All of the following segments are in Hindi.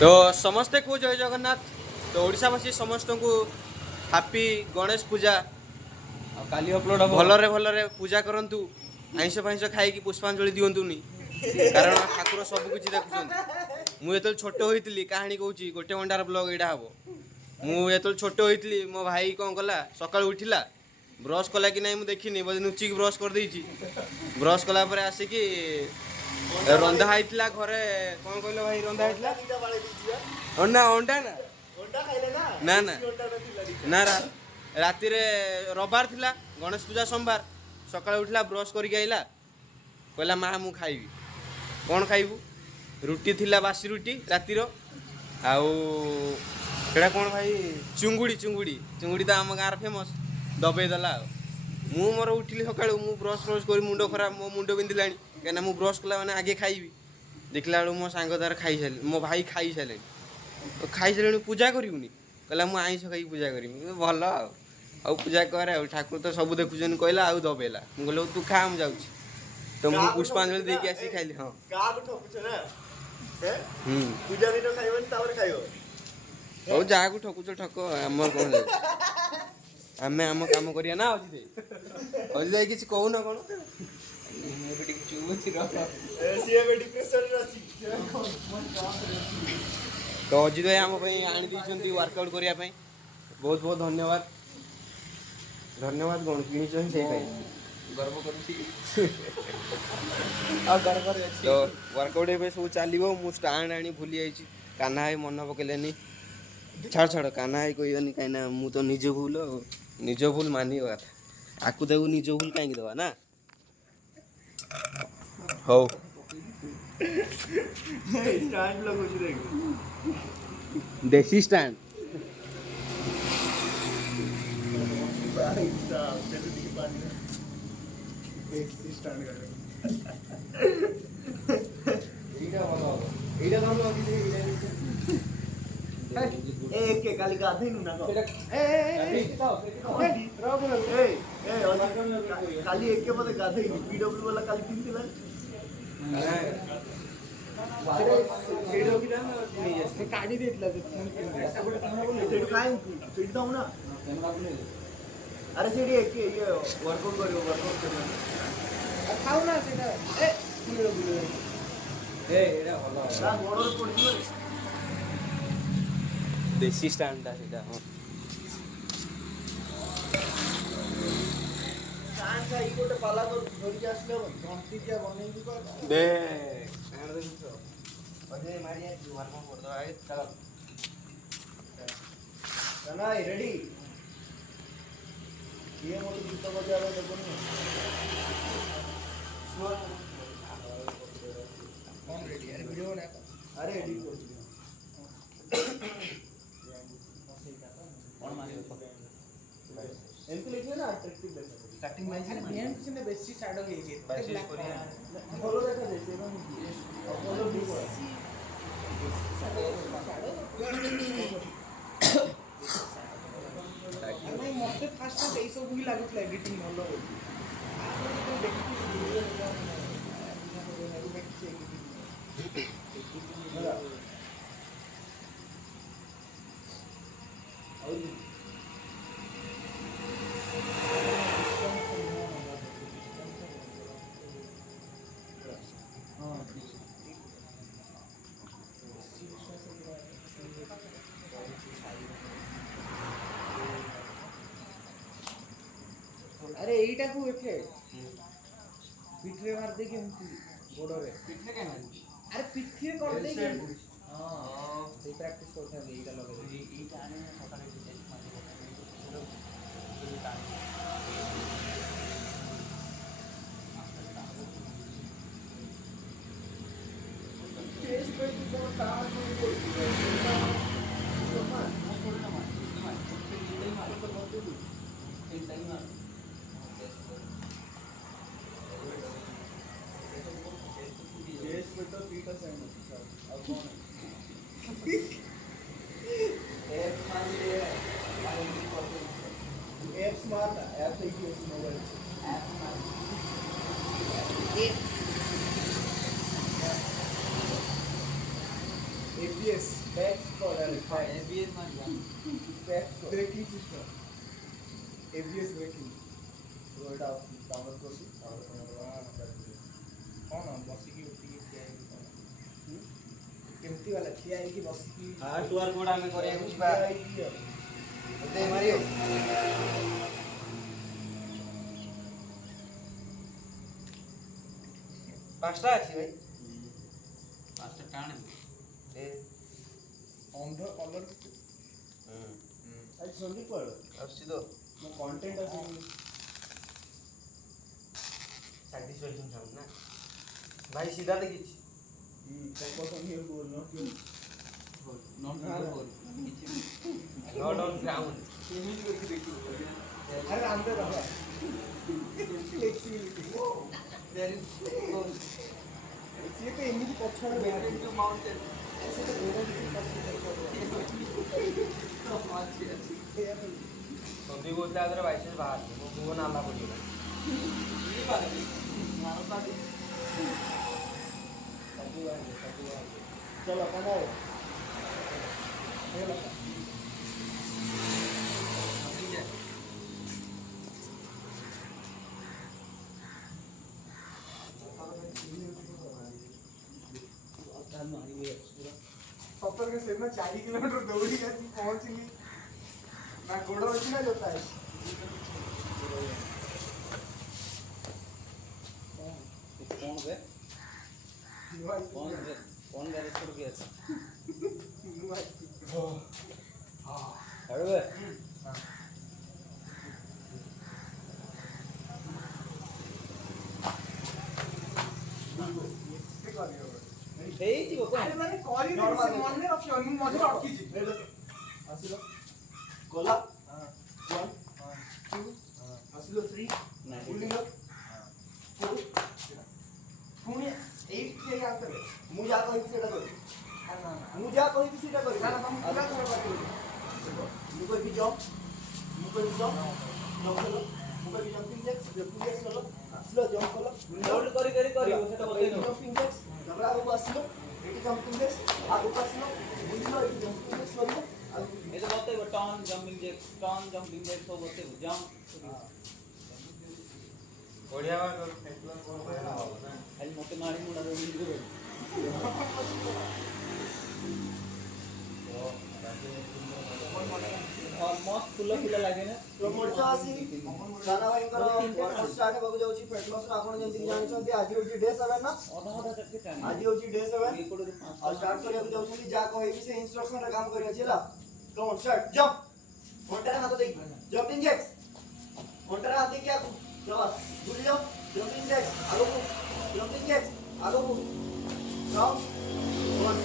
तो समस्ते को जय जगन्नाथ। तो ओडिशावासी समस्त को हैप्पी गणेश पूजा। काली अपलोड हम भलरे भलरे पूजा करंतु। आइंस फाइंस खाई पुष्पांजलि दिंतुनि कारण ठाकुर सब किछि देखुछन। मु एतल छोट होइतली कहानी कहूची गोटे घंटार ब्लॉग एडा हबो। मु एतल छोट होइतली मो भाई कोन कला सकाळ उठिला ब्रश कला कि नहीं मु देखिनी बजे नुची ब्रश कर देइची। ब्रश कला परे आसी कि रंधा हाइतला घरे कोन कहलो भाई रंधा हाइतला अंडा अंडा ना अंडा खाइले ना ना ना ना राति रे रविवार थिला गणेश पूजा सोमवार सकाळ उठिला ब्रश करके आइला कहला माँ मु खाइबी कौन खाइबू रुटी थिला बासी रुटी रातिर आउ सेटा कौन भाई चुंगुड़ी चुंगुड़ी चुंगुड़ी तो आम गाँव फेमस दबे देला मु मोर उठिली सकाळु मु ब्रश ब्रश कर मुंड खराब मो मुंड बिंदिलानी कहीं मु ब्रश कला मैंने आगे खाइबी देखला बेलू मो सांग तार खाई सारे मो भाई खाई सारे तो खाई सारे पूजा करूनी कहला मु आइंस खाई पूजा करी भल आउ पूजा कर ठाकुर तो सब देखुन कहला आउ दबेला मुझे कहल तू खा मुझे जाऊँ तो मु पुष्पांजलि देके आसी खाइली। हां काबु ठकुछ ना हे पूजा दिन खाइबन तावर खाइबो ओ जागु ठकुछ ठक हमर कोन जाय हमें हम काम करिया ना अजी जाय किछ कहू ना कोन मैं भी चुबुची रह सीए में डिप्रेशन रे अछि तो अजित भाई आम आनी दी वर्कआउट करने बहुत बहुत धन्यवाद धन्यवाद कौन कि गर्व करूची तो वर्कआउट ए सब चलो मु स्टाण्ड आनी भूली जाइए कान्हा भाई मन पकेलेनी छाड़ छाड़ कान्हा भाई कहनी कहीं मु तो निज भूल मानी कथा आकु देखू निज भूल कहीं दवा ना हो स्टैंड लगोची रे देसी स्टैंड स्टैंड कर एक के काली गाधे नु ना काली एक के मते गाधे पीडब्ल्यू वाला काली किनतिला काढी देतला सेडू काय सेड दाऊ ना अरे सेडी एक ये वर्कआउट करियो खाऊ ना सेटा ए फुलेलो फुलेलो ए एडा भलो ना गोडर पडजियो रे देसी स्टैंड सेटा स्टैंड का ई गोटे पाला तो धरि आसले घंटी के बनै दी को बे स्टैंड दे छ अजय मारिया वर्कआउट कर दो आए चलो चला रेडी ये मोटे गीत बजावे देखोनी कौन रेडी अरे वीडियो बना अरे एडिट कर कौन मारियो एमपी लिखियो ना अट्रैक्टिव देखो स्टार्टिंग में अरे मेन किसी ने बेसी शैडो के जे बैसिस कोरिया फॉलो देखा जैसे ना फॉलो भी हो नहीं मते फास्ट टाइम ए सब भी लागत एडिटिंग भलो हो अरे एटा को एठे पिठरे मार दे के गोड़ रे पिठरे के मारी अरे पिठरे कर दे के हां से प्रैक्टिस करथा एटा लगे एटा आने सकाले डिटेल मारी चेस पे तो तार को बोल मार तो बहुत दूर चेस पे तो पीटा सेम अब कौन एप्स मारना ऐप से ही मोबाइल ऐप मार एपीएस ABS back squad अरे back ABS Maria back squad braking system ABS braking तो एटा डाउनलोड कर दी कौन बसिकी उठी के केमती वाला ठिया है कि बसिकी हां टूर कोड आमे करे बुझबा दे मारियो पांचटा अछि भाई पांचटा टाण ए ऑन द कलर आज संदीप पर अछि तो मो कंटेंट अछि सैटिस्फैक्शन साउंड ना भाई सीधा देखिछ focus on here goal not your not ball not on ground image करके देखियो अरे अंदर रहा फ्लेक्सिबिलिटी देयर इज गोल ये तो एमनी पछड़ बैठ टू माउंटेन ऐसे तो मेरा भी संदीप बोलते आदर बाइसेस बाहर वो वो नाला पड़ियो ये बात है मारता दे चलो कमाओ चलो अभी जा सत्तर के सेम में 40 किलोमीटर दौड़ी गई पहुंचली ना गोड़ अच्छी ना जोता है कौन बे कौन गाड़ी छोड़ गया था अरे बे ହେଇଛି କଣ ଆରେ ମାନେ କରି ସେ ମନେ ରଖିବ ମୁଁ ମଝିରେ ଅଟକିଛି ଆସିଲ ଗଲା 1 2 ଆସିଲ 3 ବୁଲିଲ 4 ପୁଣି 8 ସେ ଆନ୍ସର ମୁଁ ଯା କହିବି ସେଟା କରିବି ମୁଁ ଯା କହିବି ସେଟା କରିବି ନା ତମ ପୁରା ଘର କରିବି ମୁଁ କହିବି ଜମ୍ପ ମୁଁ କହିବି ଜମ୍ପ କଲ ମୁଁ କହିବି ଜମ୍ପିଂ ଜੈକ୍ସ ଜମ୍ପିଂ ଜੈକ୍ସ କଲ ଆସିଲ ଜମ୍ପ କଲ ହୋଲ୍ଡ କରି ସେଟା ବତେଇ ଦો ଜମ୍ପିଂ ଜੈକ୍ସ ତାପରେ ଆଗକୁ ଆସିଲ ଏଠି ଜମ୍ପିଂ ଜେକ୍ସ ଆଗକୁ ଆସିଲ ବୁଝିଲ ଏଠି ଜମ୍ପିଂ ଜେକ୍ସ କରିବ ଏ ତ ବତେଇବ ଟର୍ନ ଜମ୍ପିଂ ଜେକ୍ ସବୁ ବତେଇବ ଜମ୍ପ बढ़िया बात फेस्टिवल कोन कहना हो ना ଖାଲି ମତେ ମାରି ମୁଣ୍ଡା ଦେବି ମସ୍ତ ଫୁଲ ଫୁଲ ଲାଗେ ନା ତ ମୋର୍ଚା ଆସି ଦାନା ଭାଇଙ୍କର ବର୍ଷ ଷ୍ଟାର୍ଟ ହେବାକୁ ଯାଉଛି ଫେଟଲସ୍ ଆପଣ ଯେମିତି ଜାଣିଛନ୍ତି ଆଜି ହେଉଛି ଡେ 7 ନା ଅଧା ଅଧା କେତେ ଟାଇମ୍ ଆଜି ହେଉଛି ଡେ 7 ଏପଟରୁ ଆଉ ଷ୍ଟାର୍ଟ କରିବାକୁ ଯାଉଛନ୍ତି ଯାହା କହିବି ସେ ଇନଷ୍ଟ୍ରକ୍ସନ ରେ କାମ କରିବ ହେଲା କମ ଅନ୍ ଷ୍ଟାର୍ଟ ଜମ୍ପ ଘଣ୍ଟାରେ ହାତ ଦେଇକି ଜମ୍ପିଂ ଜେକ୍ସ ଘଣ୍ଟାରେ ହାତ ଦେଇକି ଆଗକୁ ଜବାସ ଭୁଲି ଯାଅ ଜମ୍ପିଂ ଜେକ୍ସ ଆଗକୁ ଜମ୍ପିଂ ଜେକ୍ସ ଆଗକୁ କାଉଣ୍ଟ 1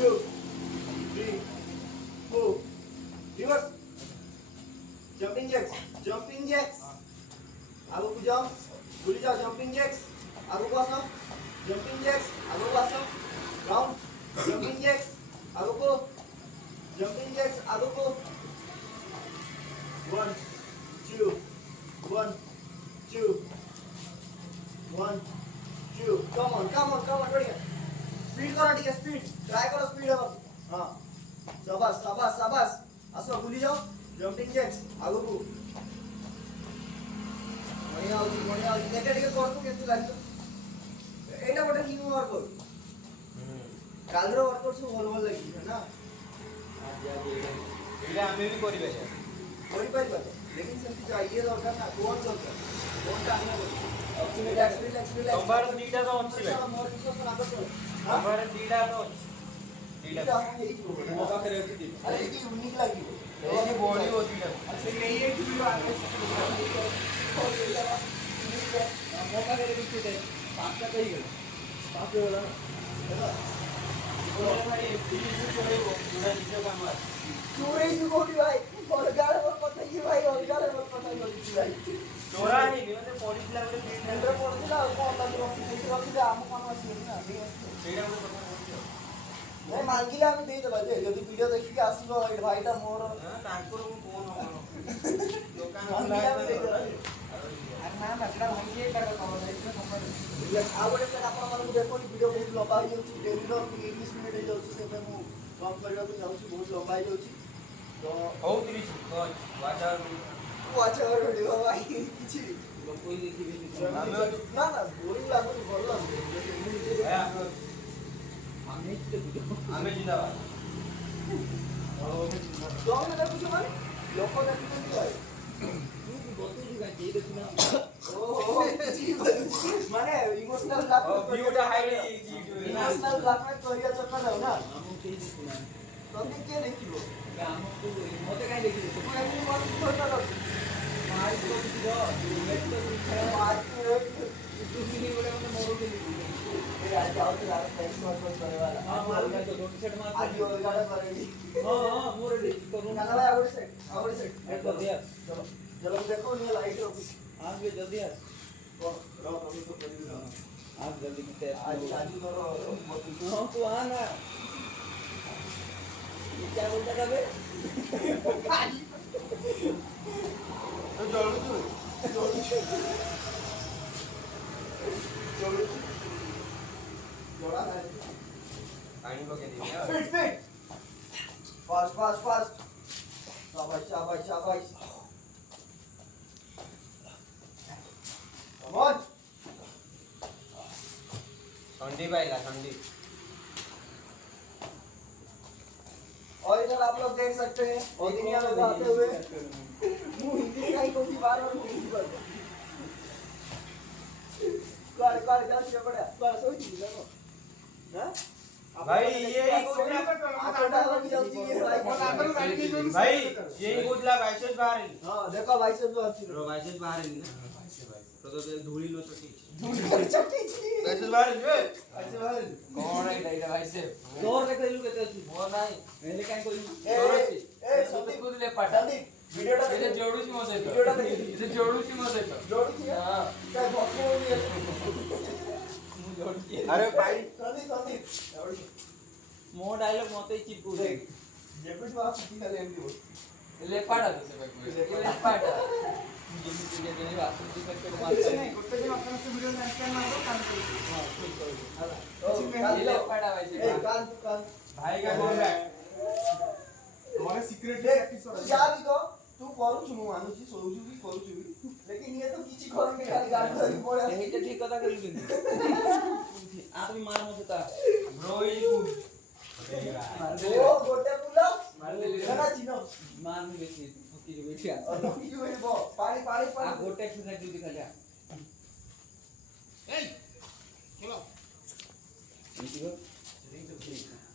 2 3 4 रिवर्स जंपिंग जैक्स आगो को जंप भूली जाओ जंपिंग जैक्स आगो को आसो जंपिंग जैक्स आगो को आसो राउंड जंपिंग जैक्स आगो को जंपिंग जैक्स आगो को 1 2 1 2 1 2 कम ऑन बढ़िया स्पीड करो ठीक है स्पीड ट्राई करो स्पीड है हां शाबाश आसो भूली जाओ जंपिंग जैक्स आगो को बढ़िया होची देखा ठीक करतु केते लागतो एटा बटे न्यू वर्कआउट कालरो वर्कआउट सब भल लागि है ना आज एटा हमें भी करिबे करि परिबा लेकिन सेमती चाहिए दरकार ना कोन दरकार कोनटा हमें रिलैक्स संभार दीटा तो अच्छी बे मोर विश्वास ना कर संभार दीटा तो दीटा मो पाखरे अछि अरे ये यूनिक लागि ये बॉडी होती है अच्छा नहीं है कि वो आगे मौका करे बिल्कुल दे पांचटा कही गए पास हो गया ना भाई पूरा नीचे काम है चोरे जो बोली भाई और गाड़े में पता ही भाई और गाड़े में पता ही बोली भाई चोरा है कि मतलब पॉलिश ला बोले सेंटर पड़ दिला कौन ला रखी आम कौन आसी ना ସେଇଟା ଗୋଟେ କଥା କହୁଛି नहीं मांगिले हम दे देबा जे यदि वीडियो देखि के आसीबो ए भाईटा मोर ହଁ ତାଙ୍କର ମୁଁ ଫୋନ ହବ ଦୋକାନ मांगिले हम दे देबा अरे ना मसला भांगी कर करो इसमें समझ ये आ गोटे से आपण मानक देखो वीडियो बहुत लंबा हो जाଉଛି डेली रो 20 मिनिट हो जाଉଛି से मैं कम କରିବାକୁ ଚାହୁଁଛି ବହୁତ ଲମ୍ବା ହେଇଯାଉଛି ତ ହଉ 30 ଗଛ watch hour watch hour video ଭାଇ କିଛି कोई देखी भी ନା ନା ବୋରିଂ ଲାଗୁନି ଭଲ ଲାଗୁଛି हमें तो ଆମେ ଜିନ୍ଦାବାଦ ତମେ ଦେଖୁଛ ମାନେ ଲୋକ ଦେଖୁଛନ୍ତି ଭାଇ तू बतू जी का ये देखना ଓହୋ ମାନେ ଇମୋସନାଲ ଭିଉଟା ହାଇଲି ଇମୋସନାଲ ବ୍ଲାକମେଲ କରିବା ଚକ୍କର ଆଉ ନା हम के देखना ତମେ କିଏ ଦେଖିବ काम को मते काई देखी ତୁ ଏମିତି ମନ ଛୋଟ ରଖ मार को दियो लेट तो दिखा तू भी नहीं बोले मैं मोरो के लिए ଏ ଆଜି ଆଉଥରେ ଆର ଫେସ୍ ମାର୍କ କରିବା हां मार तो दोन सेट मार ଆଜି ଅଲଗାଟା କରିବି हां मोर डी करूं କାନା ଭାଇ ଆଉଟେ ସେଟ୍ ए कर दिया ଚलो ଚलो ମୁଁ ଦେଖो ନିଏ ଲାଇଟ ରଖୁ आज भी जल्दी आ ରହ ଆମେ ତ କରିବି आज जल्दी किते ଆଜି ଆଜି ମୋର हां तू आ ना ये क्या बोलता था बे ତ ଜଳୁଛୁ ଜଳା ନାହିଁ ପାଣି ପକେଇ ଦେବି Speed, speed. Fast, fast, fast. Shabash, shabash, shabash. Come on. ଥଣ୍ଡି ପାଇଲା ଥଣ୍ଡି और इधर आप लोग देख सकते हैं दुनिया में भागते हुए मुंह हिंदी का ही कोई बार और हिंदी पर कर जा से बड़ा कर सोई थी देखो हां भाई ये ही कोतला आकोटा वाली जल्दी है भाई भाई ये ही कोतला बाइसेस बाहर है हां देखो भाई से जो अच्छी रो बाइसेस बाहर है ना तो धूली लो चटी चट्टी छी बाइसेस बाहर है अच्छे भाई कौन है डाइटा बाइसेस जोर देख लू केते अछि वो नहीं मेले काई कोई ए ए सती कूदले पाटा जल्दी वीडियोटा ये जोडूची मत है वीडियोटा देख ये जोडूची मत है जोड़ी थी हां काय भक्ति होगी अरे भाई सती सती मो डायलॉग मते चिपकू दे जेपिट वाला सती का लेम दियो लेपाड़ा तो से भाई लेपाड़ा ये वीडियो देने वास्ते दी करके मार नहीं गुट्टे दिन अपन से वीडियो में स्कैन मार दो कान पे हां ठीक है ये लेपाड़ा भाई ए कान भाई का बोल रहा है तुम्हारे सीक्रेट एपिसोड तू जा भी तो तू करू छु मानुची सोचू भी करू छु लेकिन ये तो किछि कर के खाली गान धरी पड़े एटा ठीक कथा करू किंतु आ तुम्ही मार मत होता ब्रो ही कूद ओ गोटे पुला मार दे ना चिनो मार नहीं बेसी फकी जो बैठिया और तो की होई बो पानी पानी आ पानी गोटे एक्सरसाइज जो दिखा जा ए चलो ठीक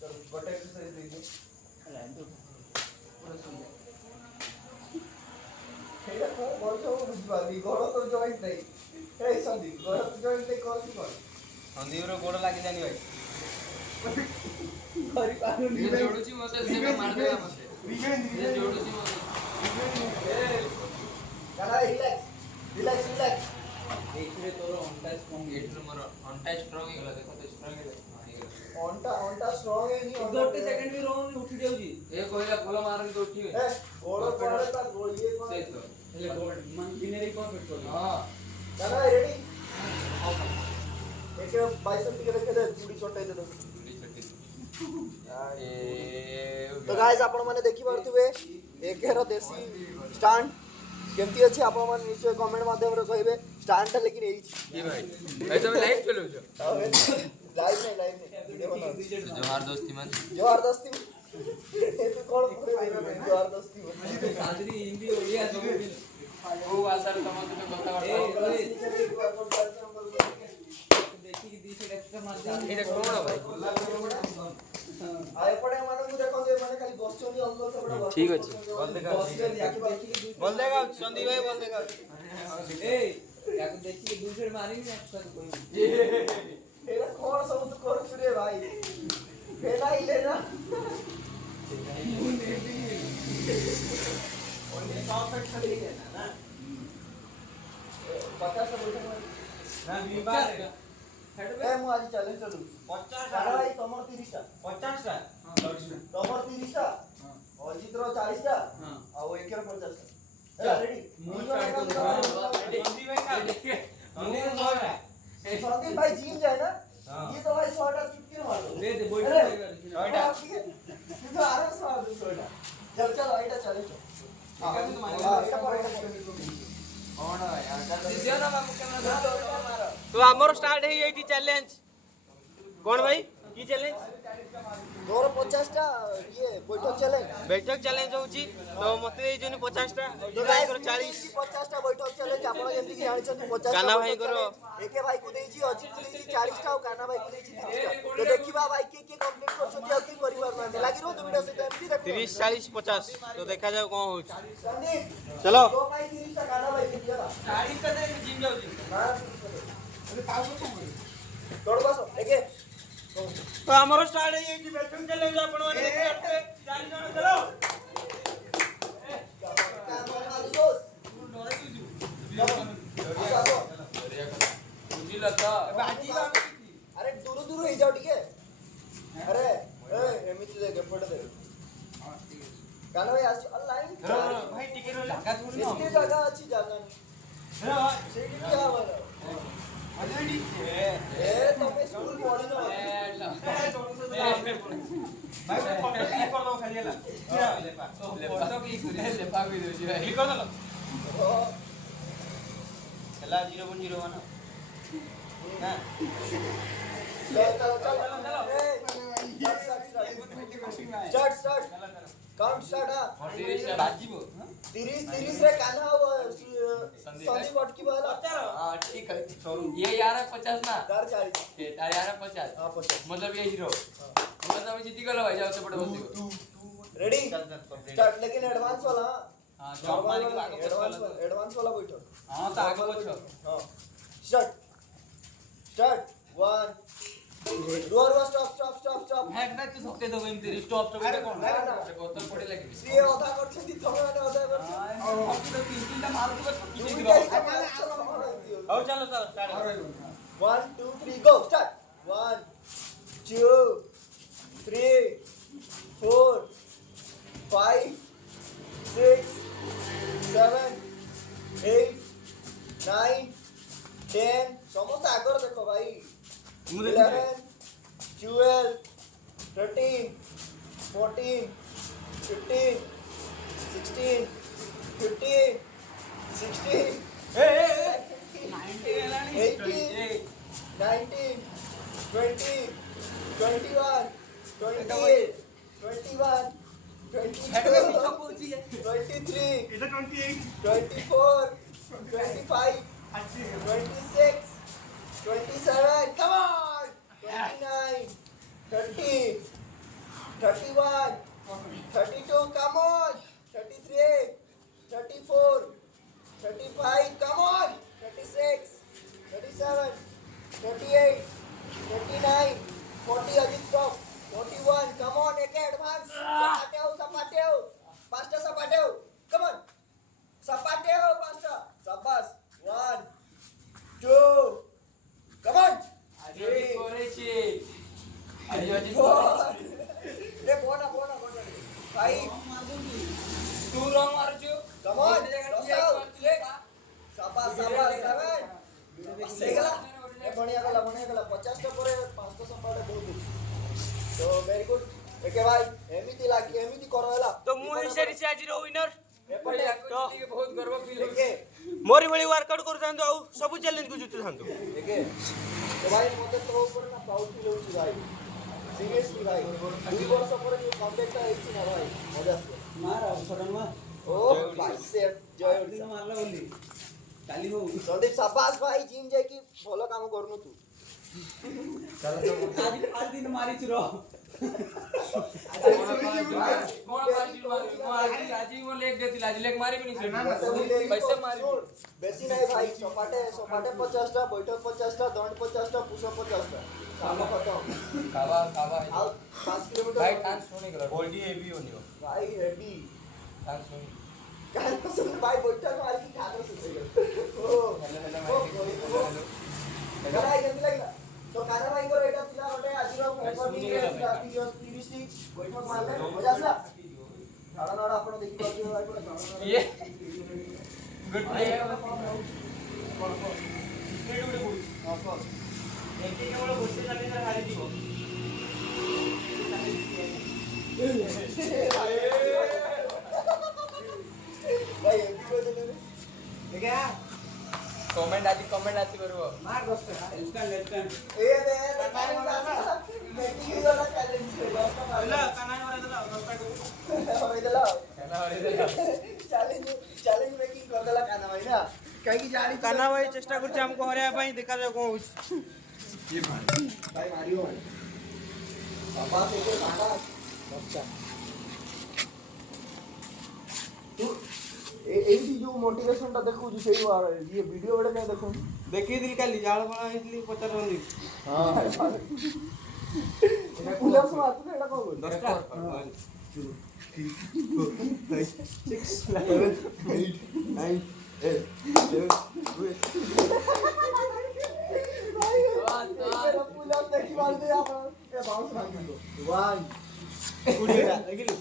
चलो गोटे एक्सरसाइज दे दो लाइन तो पूरा सुन जा हेला को बोलतो बुझबाली गोड़ तो जॉइंट नहीं ए संदीप गोड़ तो जॉइंट नहीं कर की कर संदीप रो गोड़ लागी जानी भाई करी पानु ये जोडूची मत से मार देला मत ये जोडूची मत गाना रिलैक्स रिलैक्स रिलैक्स एकरे तोर ऑन टाइम स्ट्रांग एटर मोर अनटाच स्ट्रांग हे गला देखो तो स्ट्रांग हे ओंटा स्ट्रांग है नहीं गोटे सेकंड भी रोन उठी जाउजी ए कोइला बोला मारन तो उठी ए गोड़ पड़े ता गोड़ ये को से तो हेले गोड मन बिनेरी कोन फिट कर हां गाना रेडी एक बाइसेप के रखे दे पूरी छोटाई दे दो तो गाइस आपण माने देखि पारथुबे एकेर देसी स्टैंड केमती अछि आपण माने निश्चय कमेंट माध्यम रे कहबे स्टैंड ता लेकिन एई की भाई भाई तुम लाइव चलो जो लाइव नहीं वीडियो बना जोहार दोस्ती मन जबरदस्ती तू कौन जबरदस्ती साजरी हिंदी ओडिया सब वो आसर तम तो बता ए देखी कि दिस एक्स्ट्रा मार जा एटा कोन भाई आए पड़े माने को देखो दे माने खाली बसचोनी अंकल से बड़ा ठीक अछि बोल देगा देखी बोल देगा संदीप भाई बोल देगा ए याको देखी कि दूसरे मारी नहीं एक्स्ट्रा कोई एरा कौन सब तू कर रे भाई फेला ही लेना ओनली सॉफ्ट फैक्ट खाली लेना ना 50 से बोलते ना बीमार है ए मु आज चैलेंज चलू 50 सारा भाई तमर 30 टा 50 टा तमर 30 टा अजित रो 40 टा हां आ वो 1 रो 50 टा रेडी मुंह स्टार्ट कर संदीप भाई का संदीप भाई संदीप भाई जिम जाए ना हाँ। ये तो भाई 100 टा चुटकी मार दो दे दे बोल अरे, दे हाँ, ठीक है। चल चल एटा चल एटा पर कौन है यार जल्दी दियो ना मुख्यमंत्री तो आमर स्टार्ट है यही चैलेंज कौन भाई की चैलेंज तोर 50 टा ये बैठक चैलेंज बैठक चैलेंज होची तो मते देई जनी 50 टा तो भाई गाइस करो 40 50 टा बैठक चैलेंज आपण जेंति कि जानि छथि 50 काना भाई करो। एके भाई को देइछि अजित को देइछि 40 टा और काना भाई को देइछि 30 टा तो देखिबा भाई के कंप्लीट करछथि और की परिवार में लागी रहो तो वीडियो से एमती देखो 30 40 50 तो देखा जाओ कौन होची संदीप चलो तो भाई 30 टा काना भाई के दिया 40 का दे जिम जाउची तोड़ बस एके तो आमर स्टार्ट है यही बैठक चैलेंज आपण माने देखते 4 जण चलो बुझिला त अरे दूर दूर हो जाओ ठीक है अरे ए एमिति दे फोटो दे गाना भाई आज लाइन भाई टिके रहला इसकी जगह अच्छी जगह नहीं सेठी क्या वाला ए तुम्हें स्कूल पढ़े ना भाई फोटो क्लिक कर दो खाली हला फोटो की करे लेपा भी दे क्लिक कर दो चला 0.01 ना स्टार्ट स्टार्ट काउंट स्टार्ट हां 30 बाजीबो 30 रे कान्हा संदीप अटकी वाला हां ठीक है ये यार 50 ना 40 ये तारे यार 50 हां 50 मतलब ये हीरो मतलब मैं जीती गलो भाई जाओ से बड़े बंदी को रेडी स्टार्ट लेकिन एडवांस वाला हां जॉब मार के आगे एडवांस वाला बैठो हां तो आगे बचो हां स्टार्ट 1 डोर वा स्टॉप हैक ना तू सकते दो इन तेरी स्टॉप तो बेटा कौन ना, ना। बोतल पड़े लगे सीए अधा करछथि तमे माने अधा करछ और हम तो 3 मार दूंगा तो तू किसी भी की कहीं बात आओ चलो चलो स्टार्ट 1 2 3 गो स्टार्ट 1 2 3 4 5 6 7 8 9 10 समस्त आगर देखो भाई 11 12 13 14 15 16 15 16 18 19 20 21 28 21 22 23 24 25 26 27 come on 29 30 31 32 come on 33 34 35 come on 36 37 38 39 40 Ajit stop 41 come on एक एडवांस सपाटे हो पांचटा सपाटे हो come on सपाटे हो पांचटा शाबाश 1 2 come on আরে করেছি আরে আজি 4 रे बोना 5 तू रंग मारजो come on शाबाश 7 सेगला बढ़िया गला 50 टा पर 500 सपाटे बहुत तो वेरी गुड एके भाई एमिति करवेला तो मु ही सेरी से आज रो विनर एपटे तो बहुत गर्व फील हो एके मोरी भली वर्कआउट करू थांतो आउ सब चैलेंज को जितु थांतो एके तो भाई मते तो ऊपर ना प्राउड फील होची भाई सीरियसली भाई 2 वर्ष पर जो कमबैक ता आइछि ना भाई मजा से मारा सडन मा ओ भाई से जय दिन मारला बोली काली हो संदीप शाबाश भाई जिम जाय की भलो काम करनु तू आज दिन मारी छु रो कोण बाजी मारी आजी वो लेग देती आज लेग मारी भी नहीं पैसे मारी बेसी नहीं भाई सपाटे 50 टा बैठक 50 टा दंड 50 टा पुशअप 50 टा काम खत्म खावा आओ 5 किलोमीटर भाई डांस होने के बॉडी हेवी होनी हो भाई हेवी डांस होने काल तो सुन भाई बैठक मार की खाना सुन ओ हेलो गराई केमती लागला तो काना भाई को एटा पिला गोटे आजिरो फेमस टी 30 टी बैठक मारले मजा आसला आड़ा नाड़ा आपण देखि पाछियो भाई को ये गुड प्ले एके केवल गोटे चाली ना हारी दिबो ଭାଇ ଏମିତି କହିଦେଲେ देखा कमेंट आदि कमेंट आसी परबो मार 10 टका ଇନଷ୍ଟାଣ୍ଟ ଇନଷ୍ଟାଣ୍ଟ ଏ ଦେ ମେକିଂ ହେଇଗଲା ଚ୍ୟାଲେଞ୍ଜ ହେଲା କାନା ମାରି ଦେଲା 10 ଟଙ୍କା ହୋଇଦେଲା केना हरे देला ଚ୍ୟାଲେଞ୍ଜ ମେକିଂ କରିଦେଲା କାନା ଭାଇ ନା କାହିଁକି ଜାଣି କାନା ଭାଇ ଚେଷ୍ଟା କରୁଛି ଆମକୁ ହରେଇବା ପାଇଁ ଦେଖାଯାଉ କଣ ହଉଛି ଭାଇ ମାରିବ ବାବା ସେତେ ବାବା ତୁ ଏଇଠି ଯୋଉ ମୋଟିଭେସନଟା ଦେଖୁଛୁ ସେଇ ଇଏ ଭିଡିଓ ଗୁଡା କାଇଁ ଦେଖୁଛୁ ଦେଖେଇଥିଲି କାଲି ଜାଳ ଫଳ ହେଇଥିଲି ପଚାରୁଛନ୍ତି ହଁ ପୁଲିସ ମାରತು ଏଟା କଣ କରୁଛୁ 10 ଟଙ୍କା 6 7 8 9 पुलिस देखी मारते आपण ए बाउंस मारतो 1 କୋଡ଼ିଏଟା ଦେଖିଲୁ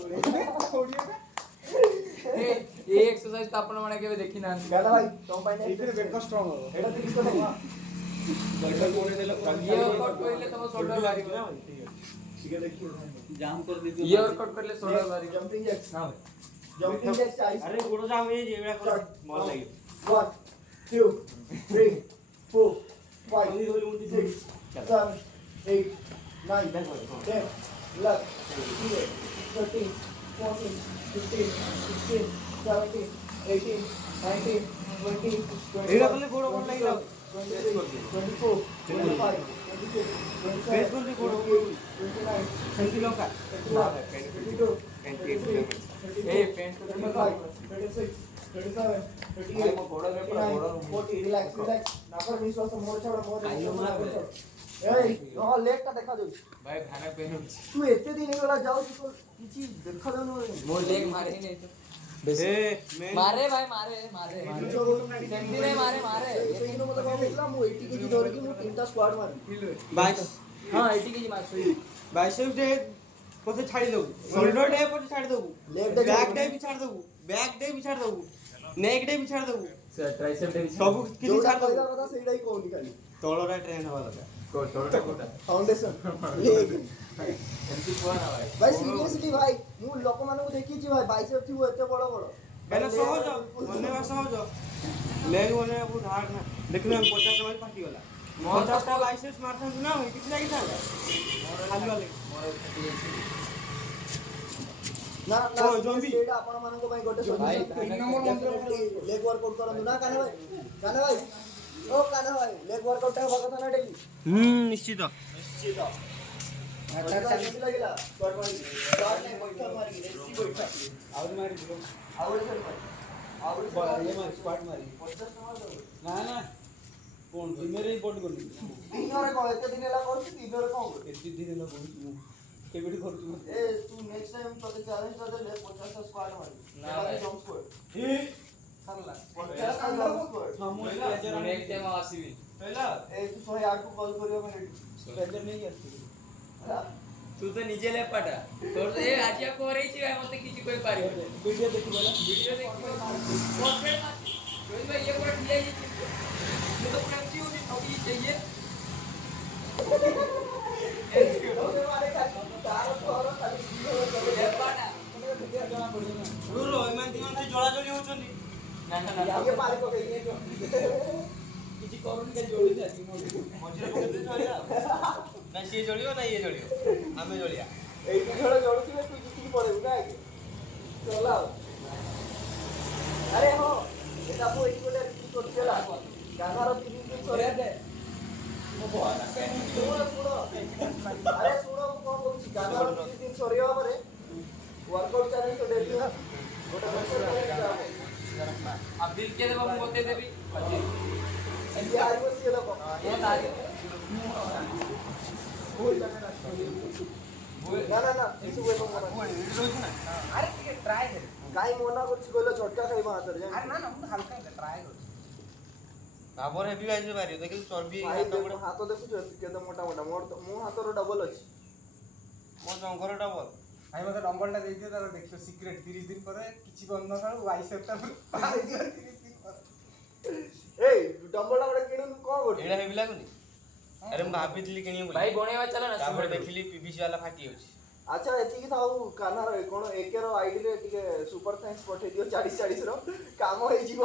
ए ये एक्सरसाइज तो आपण माने केबे देखि ना गाना भाई तुम पाइन ଏଇଥିରେ ବେକ ଷ୍ଟ୍ରଙ୍ଗ ହବ एटा देखि तो नहीं ये वर्कआउट करले तम शोल्डर भारी ठीक है देखिए ଜାମ୍ କରିଦେଇଛୁ ये वर्कआउट करले शोल्डर भारी जंपिंग जैक्स हां भाई जंपिंग जैक्स ଆରେ ଗୋଡ଼ ଜାମ ହେଇଛି ଏଇଭଳିଆ କର ଭଲ ଲାଗିବ 1 2 3 4 5 6 7 8 9 10 11 13 14 15 16 17 18 19 20 ଏଇଟା କଲେ ଗୋଡ଼ ଭଲ ଲାଗିଲା 24 25 26 ଫେସ୍ 27 କରୁଛି ଗୋଡ଼ 29 ସେମିତି ଲଙ୍କା 32 ए पेंट तो 35 36 37 भाई मो गोड़ में पूरा गोड़ 40 रिलैक्स नापर विश्वास मोर छाड़ मोर आइयो मार दे। ए हां लेग का देखा दे भाई खाना पेन तू एते दिन गला जाऊ तू किछि देखा दे मोर लेग मारे ही नहीं तो ଏ ମେନ୍ मारे भाई मारे सेंटी नहीं मारे ସେଇ ନ ମତେ କଣ କହିଲା ମୁଁ 80 କେଜି ଧରିକି ମୁଁ ତିନଟା ସ୍କ୍ୱାଡ୍ ମାରି 22 हां 80 केजी मार सोई ବାଇसेप्ସ ଡେ ପଛେ ଛାଡ଼ି ଦେବୁ ଶୋଲ୍ଡର ଡେ ପଛେ ଛାଡ଼ି ଦେବୁ Leg day ବ୍ୟାକ୍ ଡେ ବି ଛାଡ଼ି ଦେବୁ ବ୍ୟାକ୍ ଡେ ବି ଛାଡ଼ି ଦେବୁ ନେକ୍ ଡେ ବି ଛାଡ଼ି ଦେବୁ ट्राइसेप दे ସବୁ କିଛି ଯୋଉଟା ଛାଡ଼ି କହିବା ଦେବୁ କଥା ସେଇଟା ହିଁ କହୁନି ଖାଲି ତଳଟା ଟ୍ରେନ୍ ହେବା ଦରକାର कोटा कोटा फाउंडेशन ଲେଗ एमसी कोन भाई ଭାଇ ସିରିୟସଲି ଭାଇ ମୁଁ ଲୋକମାନଙ୍କୁ ଦେଖିଛି ଭାଇ ବାଇସେପ୍ ଥିବ ଏତେ ବଡ଼ ବଡ଼ କାହିଁକିନା ସହଜ ବନେଇବା ସହଜ ଲେଗ୍ ବନେଇବା ବହୁତ ହାର୍ଡ ନା ଦେଖିଲୁ ଆମେ 50 ଟଙ୍କା ପାଟିଗଲା 50ଟା ବାଇସେପ୍ସ ମାରିଥାନ୍ତୁ ନା ଭାଇ କିଛି ଲାଗିଥାନ୍ତା ଖାଲି ଲେଗ ନା ନା ଓ, ଜମ୍ବି। ସେଇଟା ଆପଣ ମାନଙ୍କ ପାଇଁ ଗୋଟେ ଭାଇ, ସଲ୍ୟୁସନ୍ 3 ନମ୍ବର ମନ୍ତ୍ର ଲେଗ ୱାର୍କଆଉଟ କରନ୍ତୁ ନା କାନ ଭାଇ ଓ କାନ ଭାଇ ଲେଗ ୱାର୍କଆଉଟ ହବା କଥା ନା ଡେଲି ନିଶ୍ଚିତ ନିଶ୍ଚିତ ଆଚ୍ଛା କେମିତି ଲାଗିଲା ସ୍କ୍ୱାଟ୍ ମାରି ସ୍କ୍ୱାଟ୍ ନାହିଁ ବୈଠକ ମାରି ରେସି ବୈଠକ ଆହୁରି ମାରିଯିବ ଆଉ ଗୋଟେ ସେଟ୍ ମାରି ଆଉ ଗୋଟେ ଇଏ ମାରି ସ୍କ୍ୱାଟ୍ ମାରି 50 ଟଙ୍କା ଦବୁ ନା ନା କଣ ଦିନରେ ହିଁ ବଡି କଲି ଦିନରେ କଣ ଏତେ ଦିନ ହେଲା କରୁଛୁ ଦିନରେ କଣ କରୁଛୁ ଏତେ ଦିନ ହେଲା କରୁଛି ମୁଁ କେବେଠୁ କରୁଛି ମୁଁ ଏ ତୁ ନେକ୍ସଟ ଟାଇମ ତତେ ଚ୍ୟାଲେଞ୍ଜ ଟା ଦେଲେ 50 ଟା ସ୍କ୍ୱାଟ୍ ମାରି ନା ଭାଇ। ଜମ୍ପ ସ୍କ୍ୱାଟ୍ सरला 50 ଟା ଜମ୍ପ ସ୍କ୍ୱାଟ୍ ହଁ ମୁଁ नेक्स्ट टाइम आसीबी କହିଲା ଏ ତୁ 108 କୁ କଲ୍ କରିବ ମାନେ ପ୍ରେଜର ନେଇ ଆସିଥିଲି तू तो निजे ले पाटा तोर तो ए आजिया कोरै छी भाई मते किछि कोइ पारिबो ଭିଡ଼ିଓ ଦେଖିଦେଲା वीडियो देख कॉन्फिडेंस रोहित भाई ये पूरा ढीला ही ये तो पूरा क्यों नहीं थोड़ी चाहिए ये पाटा ରୁର ଏମାନେ ଦି ଜଣ ଜଳାଜଳି ହଉଛନ୍ତି ना ना ना ଇଏ ପାରି ପକେଇ କିଛି କରୁନି ଖାଲି ଯୋଡ଼ି ଯାଉଛି ମଝିରେ ପକେଇଦେଲେ ଜଳିବା ନା ସିଏ ଜଳିବ ନା ଇଏ ଜଳିବ ଆମେ ଜଳିବା ଏଇ ଦି ଜଣ ଜଣୁଥିବେ ତୁ ଜିତିକି ପଳେଇବୁ ନା ଆଗେ ଚଲା ଆଉ ଆରେ ହଁ ଏଟା ମୁଁ ଏଇଠି ଗୋଟେ ରିପିଟ୍ କରୁଛି ହେଲା ଗାନାର 3 ଦିନ ସରିଆ ଦେ ଶୁଣ ଶୁଣ ଆରେ ଶୁଣ ମୁଁ କଣ କହୁଛି ଗାନାର 3 ଦିନ ସରିବା ପରେ ୱାର୍କଆଉଟ ଚ୍ୟାଲେଞ୍ଜ ତ ଡେଲି ନା ଗୋଟେ ମେସେଜ କରେଇ अब बिल के देबो हम बते देबी ଏମିତି ହାରିବ ସିଏ ଲୋକ ये तारी ନା ନା ନା ଏସବୁ ଏକ ମନା अरे ठीक है ट्राई कर କାଇଁ ମନା କରୁଛି କହିଲ ଝଟକା ଖାଇବା ହାତରେ ଜାଣିଛୁ? अरे ना ना मैं हल्का ट्राई कर ତାପରେ ହେଭି ବାଇଜ ବାହାରିବ ଦେଖିଲୁ ଚର୍ବି ଭାଇ ହାତ ଦେଖ, ଗୋଡ଼ ହାତ ଦେଖୁଛୁ କେତେ ମୋଟା ମୋଟା ମୋ ହାତର ଡବଲ ଅଛି ମୋ ଜଙ୍ଗର ଡବଲ भाई मते डंबल टा देई दियो तार देखियो सीक्रेट 30 दिन पर किछि बंद न खाऊ बाइसेप टा पार दियो 30 दिन पर ଏଇ ଡମ୍ବଲଟା ଗୋଟେ କିଣୁନୁ କଣ କରୁଛୁ ଏଇଟା ହେଭି ଲାଗୁନି ଆରେ ମୁଁ ଭାବିଥିଲି କିଣିବି ବୋଲି भाई बनेवा चलो ना ତାପରେ ଦେଖିଲି ପିଭିସି ବାଲା ଫାଟି ଯାଉଛି ଆଚ୍ଛା ଏତିକି ଥାଉ କାନାର କ'ଣ ଏକେର ଆଇଡିରେ ଟିକେ ସୁପର ଥ୍ୟାଙ୍କ୍ସ ପଠେଇ ଦିଅ 40 ର କାମ ହେଇଯିବ।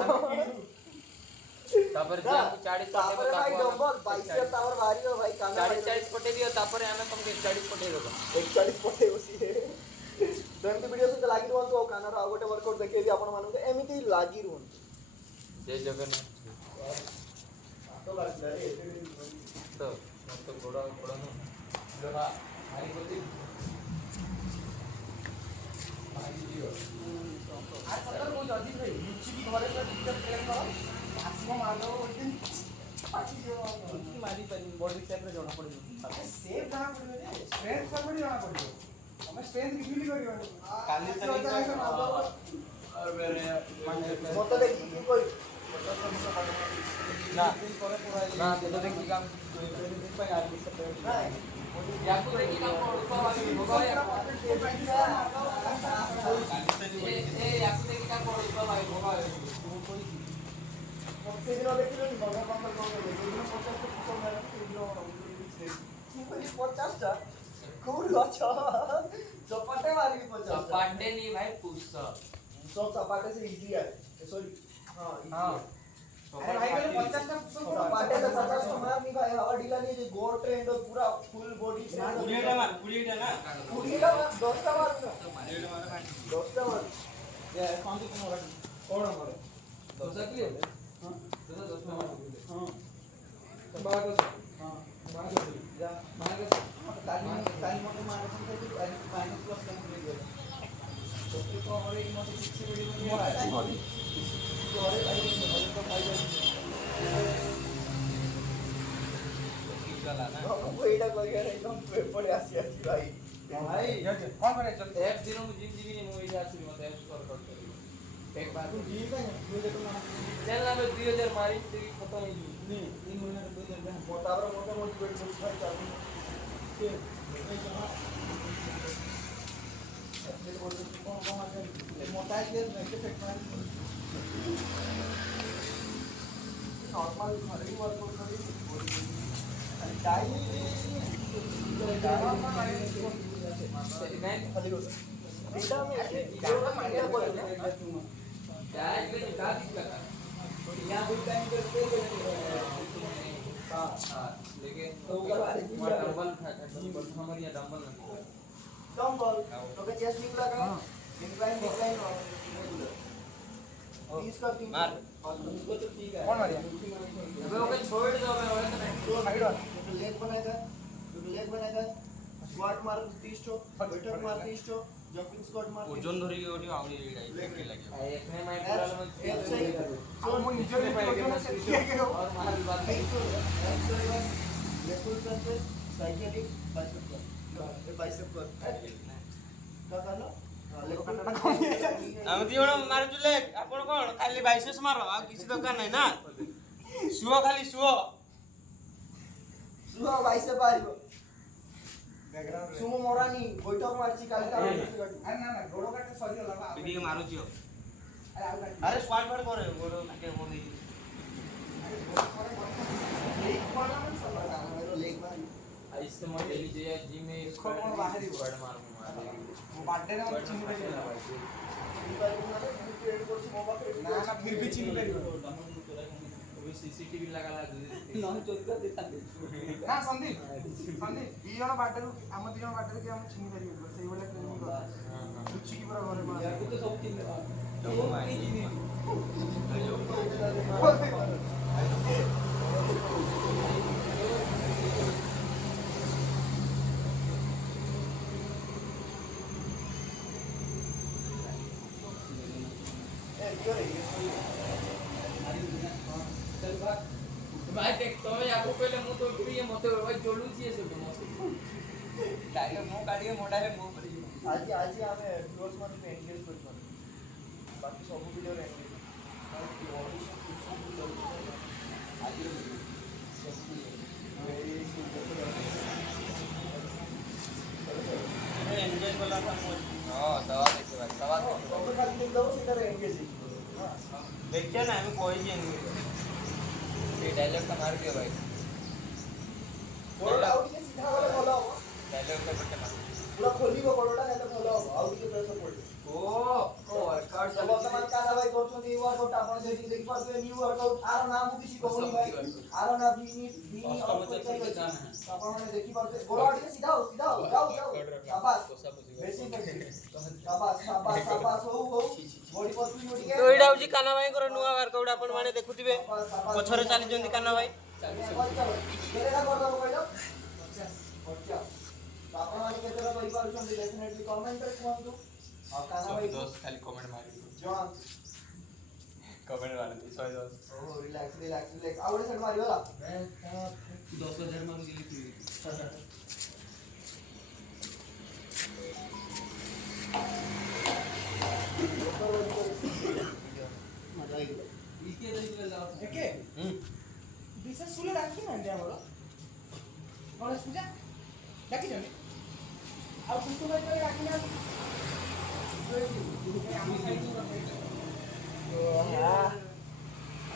ତାପରେ ନା, ଯେ ଆମକୁ 40 ତାପରେ ଭାଇ ଡବଲ 22 ତାପରେ ବାହାରିବ ଭାଇ କାନା 40 ପଠେଇ ଦିଅ ତାପରେ ଆମେ ତମକୁ 41 ପଠେଇ ଦେବା। 41 ପଠେଇବ ସିଏ। ତ ଏମିତି ଭିଡ଼ିଓ ସହିତ ଲାଗି ରୁହନ୍ତୁ ଆଉ କାନାର ଆଉ ଗୋଟେ ୱାର୍କଆଉଟ ଦେଖେଇବି ଆପଣମାନଙ୍କୁ ଏମିତି ଲାଗି ରୁହନ୍ତୁ। ଜୟ ଜଗନ୍ନାଥ। ତ ଲାଗିଲା ରେ ତ ମତ ଗୋଡ଼ ନୁ ଲୋହା ଭାରି ଗତି ଭାରି ଦିଅ। ଆରେ ସତରେ କହୁଛି ଅଜିତ ଭାଇ ଲୁଚିକି ଘରେ ପୁରା ଟିଚର ପ୍ଲେନ୍ କର ଆସିବ ମାରିଦବ ଗୋଟେ ପାଟିଯିବ ମାରି ପାରିନି ବଡି ଟାଇପରେ ଜଣା ପଡିବ। ସେଫ୍ ଜଣା ପଡ଼ିବ ଯେ ଷ୍ଟ୍ରେନ୍ଥ ସବୁଠି ଜଣା ପଡ଼ିବ ତମେ ଷ୍ଟ୍ରେନ୍ଥ କିଛି ବି କରିବନି କାଲି ତ ମତେ ଦେଖିକି କହିବି ନା ନା ଯେତେ ଦେଖି କାମ ପାଇଁ ଆର୍ମି ସେପରେଟ ୟାକୁ ଦେଖି କାମ ପଡୁଛ ଭାଇ ଭୋଗ ୟାକୁ ଦେଖି କାମ ପଡୁଛ ଭାଇ ଭୋଗ ସେଦିନ ଦେଖିଲନି ମଗା କଣ କହିଲେ ଯୋଉଦିନ 50 ପୁଷ ମାରେ ସେଇଦିନ ମୁଁ କହିଲି 50ଟା କୋଉଠି ଅଛ ଚପାଟେ ମାରିବି 50 ସପାଟେ ନି ଭାଇ ପୁଷ सब चपाटे से इजी है सॉरी हां हाँ। अरे भाई कहले 50 का चपाटे से 50 तो मार नहीं भाई हवा ढीला नहीं जो गोल ट्रेंड और पूरा फुल बॉडी से 20टा मार 20टा ना 20टा मार 10टा मार ना 10टा मार ये कौन सी तुम्हारा कौन मारे ଦୋସା କି हां ଦୋସା ଦୋସା ମାର हां बाहर हां बाहर जा बाहर काली मत मार से माइनस प्लस कैंसिल हो गया तो हमारे मत पीछे वीडियो में आ रहा है तो अरे भाई तो भाई चला ना हमको एटा करिया एकदम पड़े आसी आसी भाई भाई कौन करे चल एक दिन ମୁଁ ଜିମ୍ ଯିବିନି ମୁଁ ଏଇଠି ଆସିବି ମତେ वर्कआउट କରିବି एक बार तू जी का मुझे देखो ना चल ना 2000 मारी तेरी खत्म हो गई नहीं 3 महीना तो 2000 मोटावर मोटे मोटिवेट कर भाई चालू के मोटा के नेक्स्ट सेट में नॉर्मल घरे वर्कआउट करी डाई खाली होता बेटा में गाना मांगया बोले ना क्या है का दिक्कत है यहाँ भी टाइम करते हां लेकिन तो करवाले डंबल हमारे यहाँ डंबल नहीं डंबल तो के चेस्ट निकला का इंक्लाइन रेगुलर 30 का 3 मार उनको तो ठीक है कौन मारिया अबे ओके छोड़ दो मैं और नहीं तो हाइड वाला लेग बनाएगा स्क्वाट मार 30 टो बैठक मार 30 टो जंपिंग स्क्वाट मार ओजन धरी ओडी आउडी एडी लागे एक में मैं पूरा एफ सही तो वो नीचे भी पाएगा और मार बात लेफुल ट्रांसफर साइकिलिंग बाइसेप कर क्या करना ଆମେ ଦି ଜଣ ମାରୁଛୁ ଲେଗ ଆପଣ କଣ ଖାଲି ବାଇସେସ୍ ମାର ଆଉ କିଛି ଦରକାର ନାହିଁ ନା ଶୁଅ ଖାଲି ଶୁଅ सुनो बाइसेप पारिबो सुमो मोरानी बैठक मारची काली का अरे ना ना गोड़ो काटे सरी होला बा ଟିକେ ମାରୁଛି ଆଉ अरे आउ काटे ଆରେ ସ୍କ୍ୱାଟ ଫାଟ କରେ ଗୋଡ଼ ଟିକେ ମୋ ଦେଇ लेग मारना मन सब मेरो लेग मार इससे मैं डेली जे जिम में कौन बाहर ही स्क्वाड मारूंगा वो बर्थडे में हम चिन्ह करियो ना ना ना फिर भी चिन्ह करियो अभी सीसीटीवी लगा ला ना चोरी कर देता ना संदीप दी जण बर्थडे को हम दी जण बर्थडे के हम चिन्ह करियो सही वाला ट्रेनिंग कर कुछ की पूरा घरे मार यार तो सब चीज चल भाग भाई देख तो मैं आपको पहले मुंह तो ये मत भाई जोलू चाहिए सब मत डायरेक्ट मुंह काटिए मोटा है मुंह पर आज हमें व्यूअर्स मान पे एंगेज कर बाकी सब वीडियो रे एंगेज आज ଏନ୍ଜୟ କଲା हां दवा देखो भाई दवा तो खाली लिख दो सीधा एंगेज ଦେଖିଆ ନା ଆମେ କହିଛି ଏନ୍ଜୟ ये डायलॉग का मार दिया भाई बोल आउट के सीधा वाला बोला डायलॉग का बटन मार पूरा खोली को भी कस्टमर ऑफ चेक करके करके जाना जाना है है। ଆପଣ ମାନେ ଦେଖି ପାରୁଥିବେ ଗୋଳ ଟିକେ ସିଧା हो जाओ शाबाश ବେଶୀ शाबाश शाबाश शाबाश हो ବଡି ପତଲି ଟିକେ तो एटा होची काना भाई कर नुवा वर्कआउट आपण माने देखुथिबे पछरे चाली जंदी काना भाई କେତେଟା କରିଦବ କହିଲ 50 ତ ଆପଣ ମାନେ କେତେଟା କହି ପାରୁଛନ୍ତି ଡେଫିନେଟଲି କମେଣ୍ଟ ରେ କୁହନ୍ତୁ ଆଉ କାନା ଭାଇ खाली कमेंट मारी ଜଣାନ୍ତୁ कमेंट मारती 110 ଓହୋ ରିଲାକ୍ସ ଆଉ ଗୋଟେ ସେଟ୍ ମାରିବ ହେଲା 10000 मान दिली इसके देख ले जाओ एके विशेष सुले राखी ना हमर गणेश पूजा राखी जने ଆଉ କୁତୁ ଭାଇ ତ ରାଖି ନା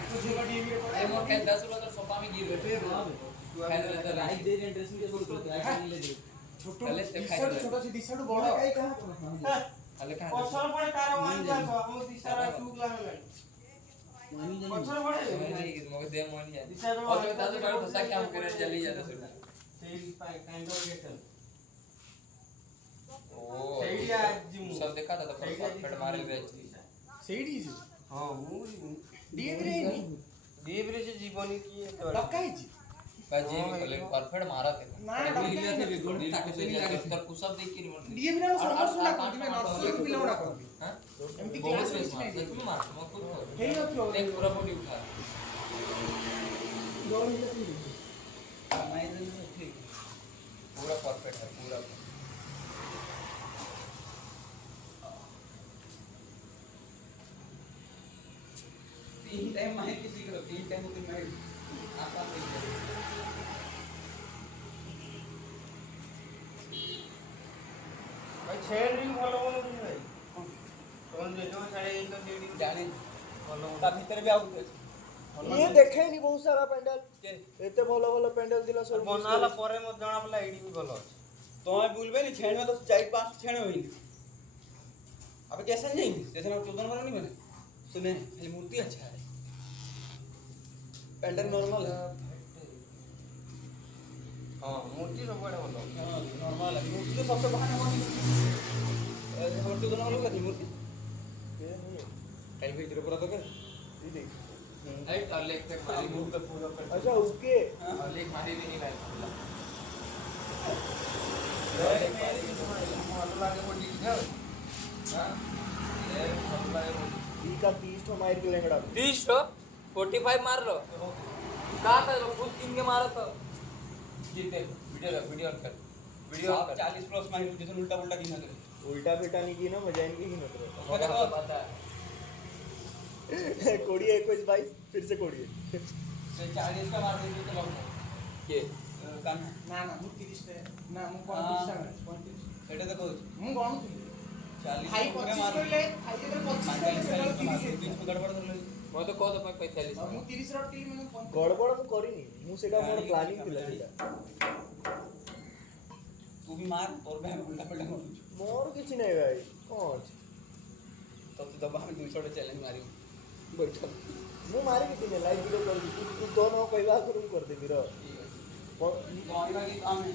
तो जेबा डीवी रे ए मोर के 10 रुपया तो सोफा में गिर गए खाने तो राइट दे ड्रेसिंग के शुरू करते हैं ले दे छोटो पहले स्टेप खाई छोटो से दिसडू बड़ कहीं कहां पहले खा पछर पड़े तार मान जा हम दिसरा टूक लागल पछर पड़े मगे दे मोनी है दिसरा और तो दादू का फसा काम करे चली जाता सुना सेल पाई काइंड ऑफ गेटल ओ ସେଇଠି ଆଜି ମୁଁ सब देखा था तो परफेक्ट मारे गए ସେଇଠି ଜି हां मु डीवी रे नी डीएवी रे से जीवनी की लक्का है भाई जी भी परफेक्ट मारा थे ना डक्का थे भी गोल ताकत नहीं लगे पर पुशअप देख के नहीं डीवी रे समोसा ना कर दिबे नर्सिंग पिलाउडा कर हां एमती बहुत क्लास सही में मार सच में मार मैं खुद हेई नथियो देख पूरा बॉडी उठा दौड़ ही नहीं पूरा परफेक्ट है पूरा तीन टाइम मार के सीख लो तीन टाइम तो मैं आता नहीं भाई छेड़ रिंग भलो बोलो कि भाई कौन जो छाड़े तो छेड़ी जाने भलो ता भीतर भी आउट ये देखे नहीं बहुत सारा पेंडल एते भलो भलो पेंडल दिला सब बनाला परे मत जणा पला एडी भी भलो तुम्हें बोलबे नहीं छेड़ में तो 4-5 छेड़ होई अबे कैसे नहीं जैसे ना चोदन वाला नहीं बने सुने खाली मूर्ति अच्छा है पेंडल नॉर्मल है हां मूर्ति सब बड़े भलो हां नॉर्मल है मूर्ति तो सबसे बाहर है और चोदन वाला का मूर्ति खाली भीतर पूरा तो कर राइट और लेग पे मारी मूर्ति पूरा कर अच्छा ओके और लेग मारी भी नहीं भाई भलो लागे बॉडी की हां ये भलो लागे बॉडी ई का 30 तो मार के लेंगड़ा 30 तो 45 मार लो कहा था लोग खुद किन के मारा था जीते वीडियो ऑन कर वीडियो 40 प्लस माइनस जैसे उल्टा उल्टा की ना करे उल्टा बेटा नहीं की ना मजा नहीं की नत्र पता कोड़िए 21 22 फिर से कोड़िए से 40 का मार देंगे तो लग के कान ना ना मु 30 टे ना मु 35 टा 35 एटा तो कहू मु गणुଥିଲି 40 ଖାଇ 25 କହିଲେ ଖାଇ ଯେତେବେଳେ 25 କହିଲେ ସେତେବେଳେ 30 ହେଇଥିଲା। गड़बड़ कर ले मैं तो कहता मैं 45 ଆଉ ମୁଁ 30 ରଖିଲି ମାନେ 35 गड़बड़ मु करिनी मु सेटा मोर प्लानिंग थिला सेटा तू भी मार और मैं उल्टा पलटा मार मोर किछि नै भाई कोन तो तू दबा में 200 चैलेंज मारी बैठ मु मारी किछि नै लाइव वीडियो कर दी तू दोनों कहवा करू कर दे बिरो कौन का काम है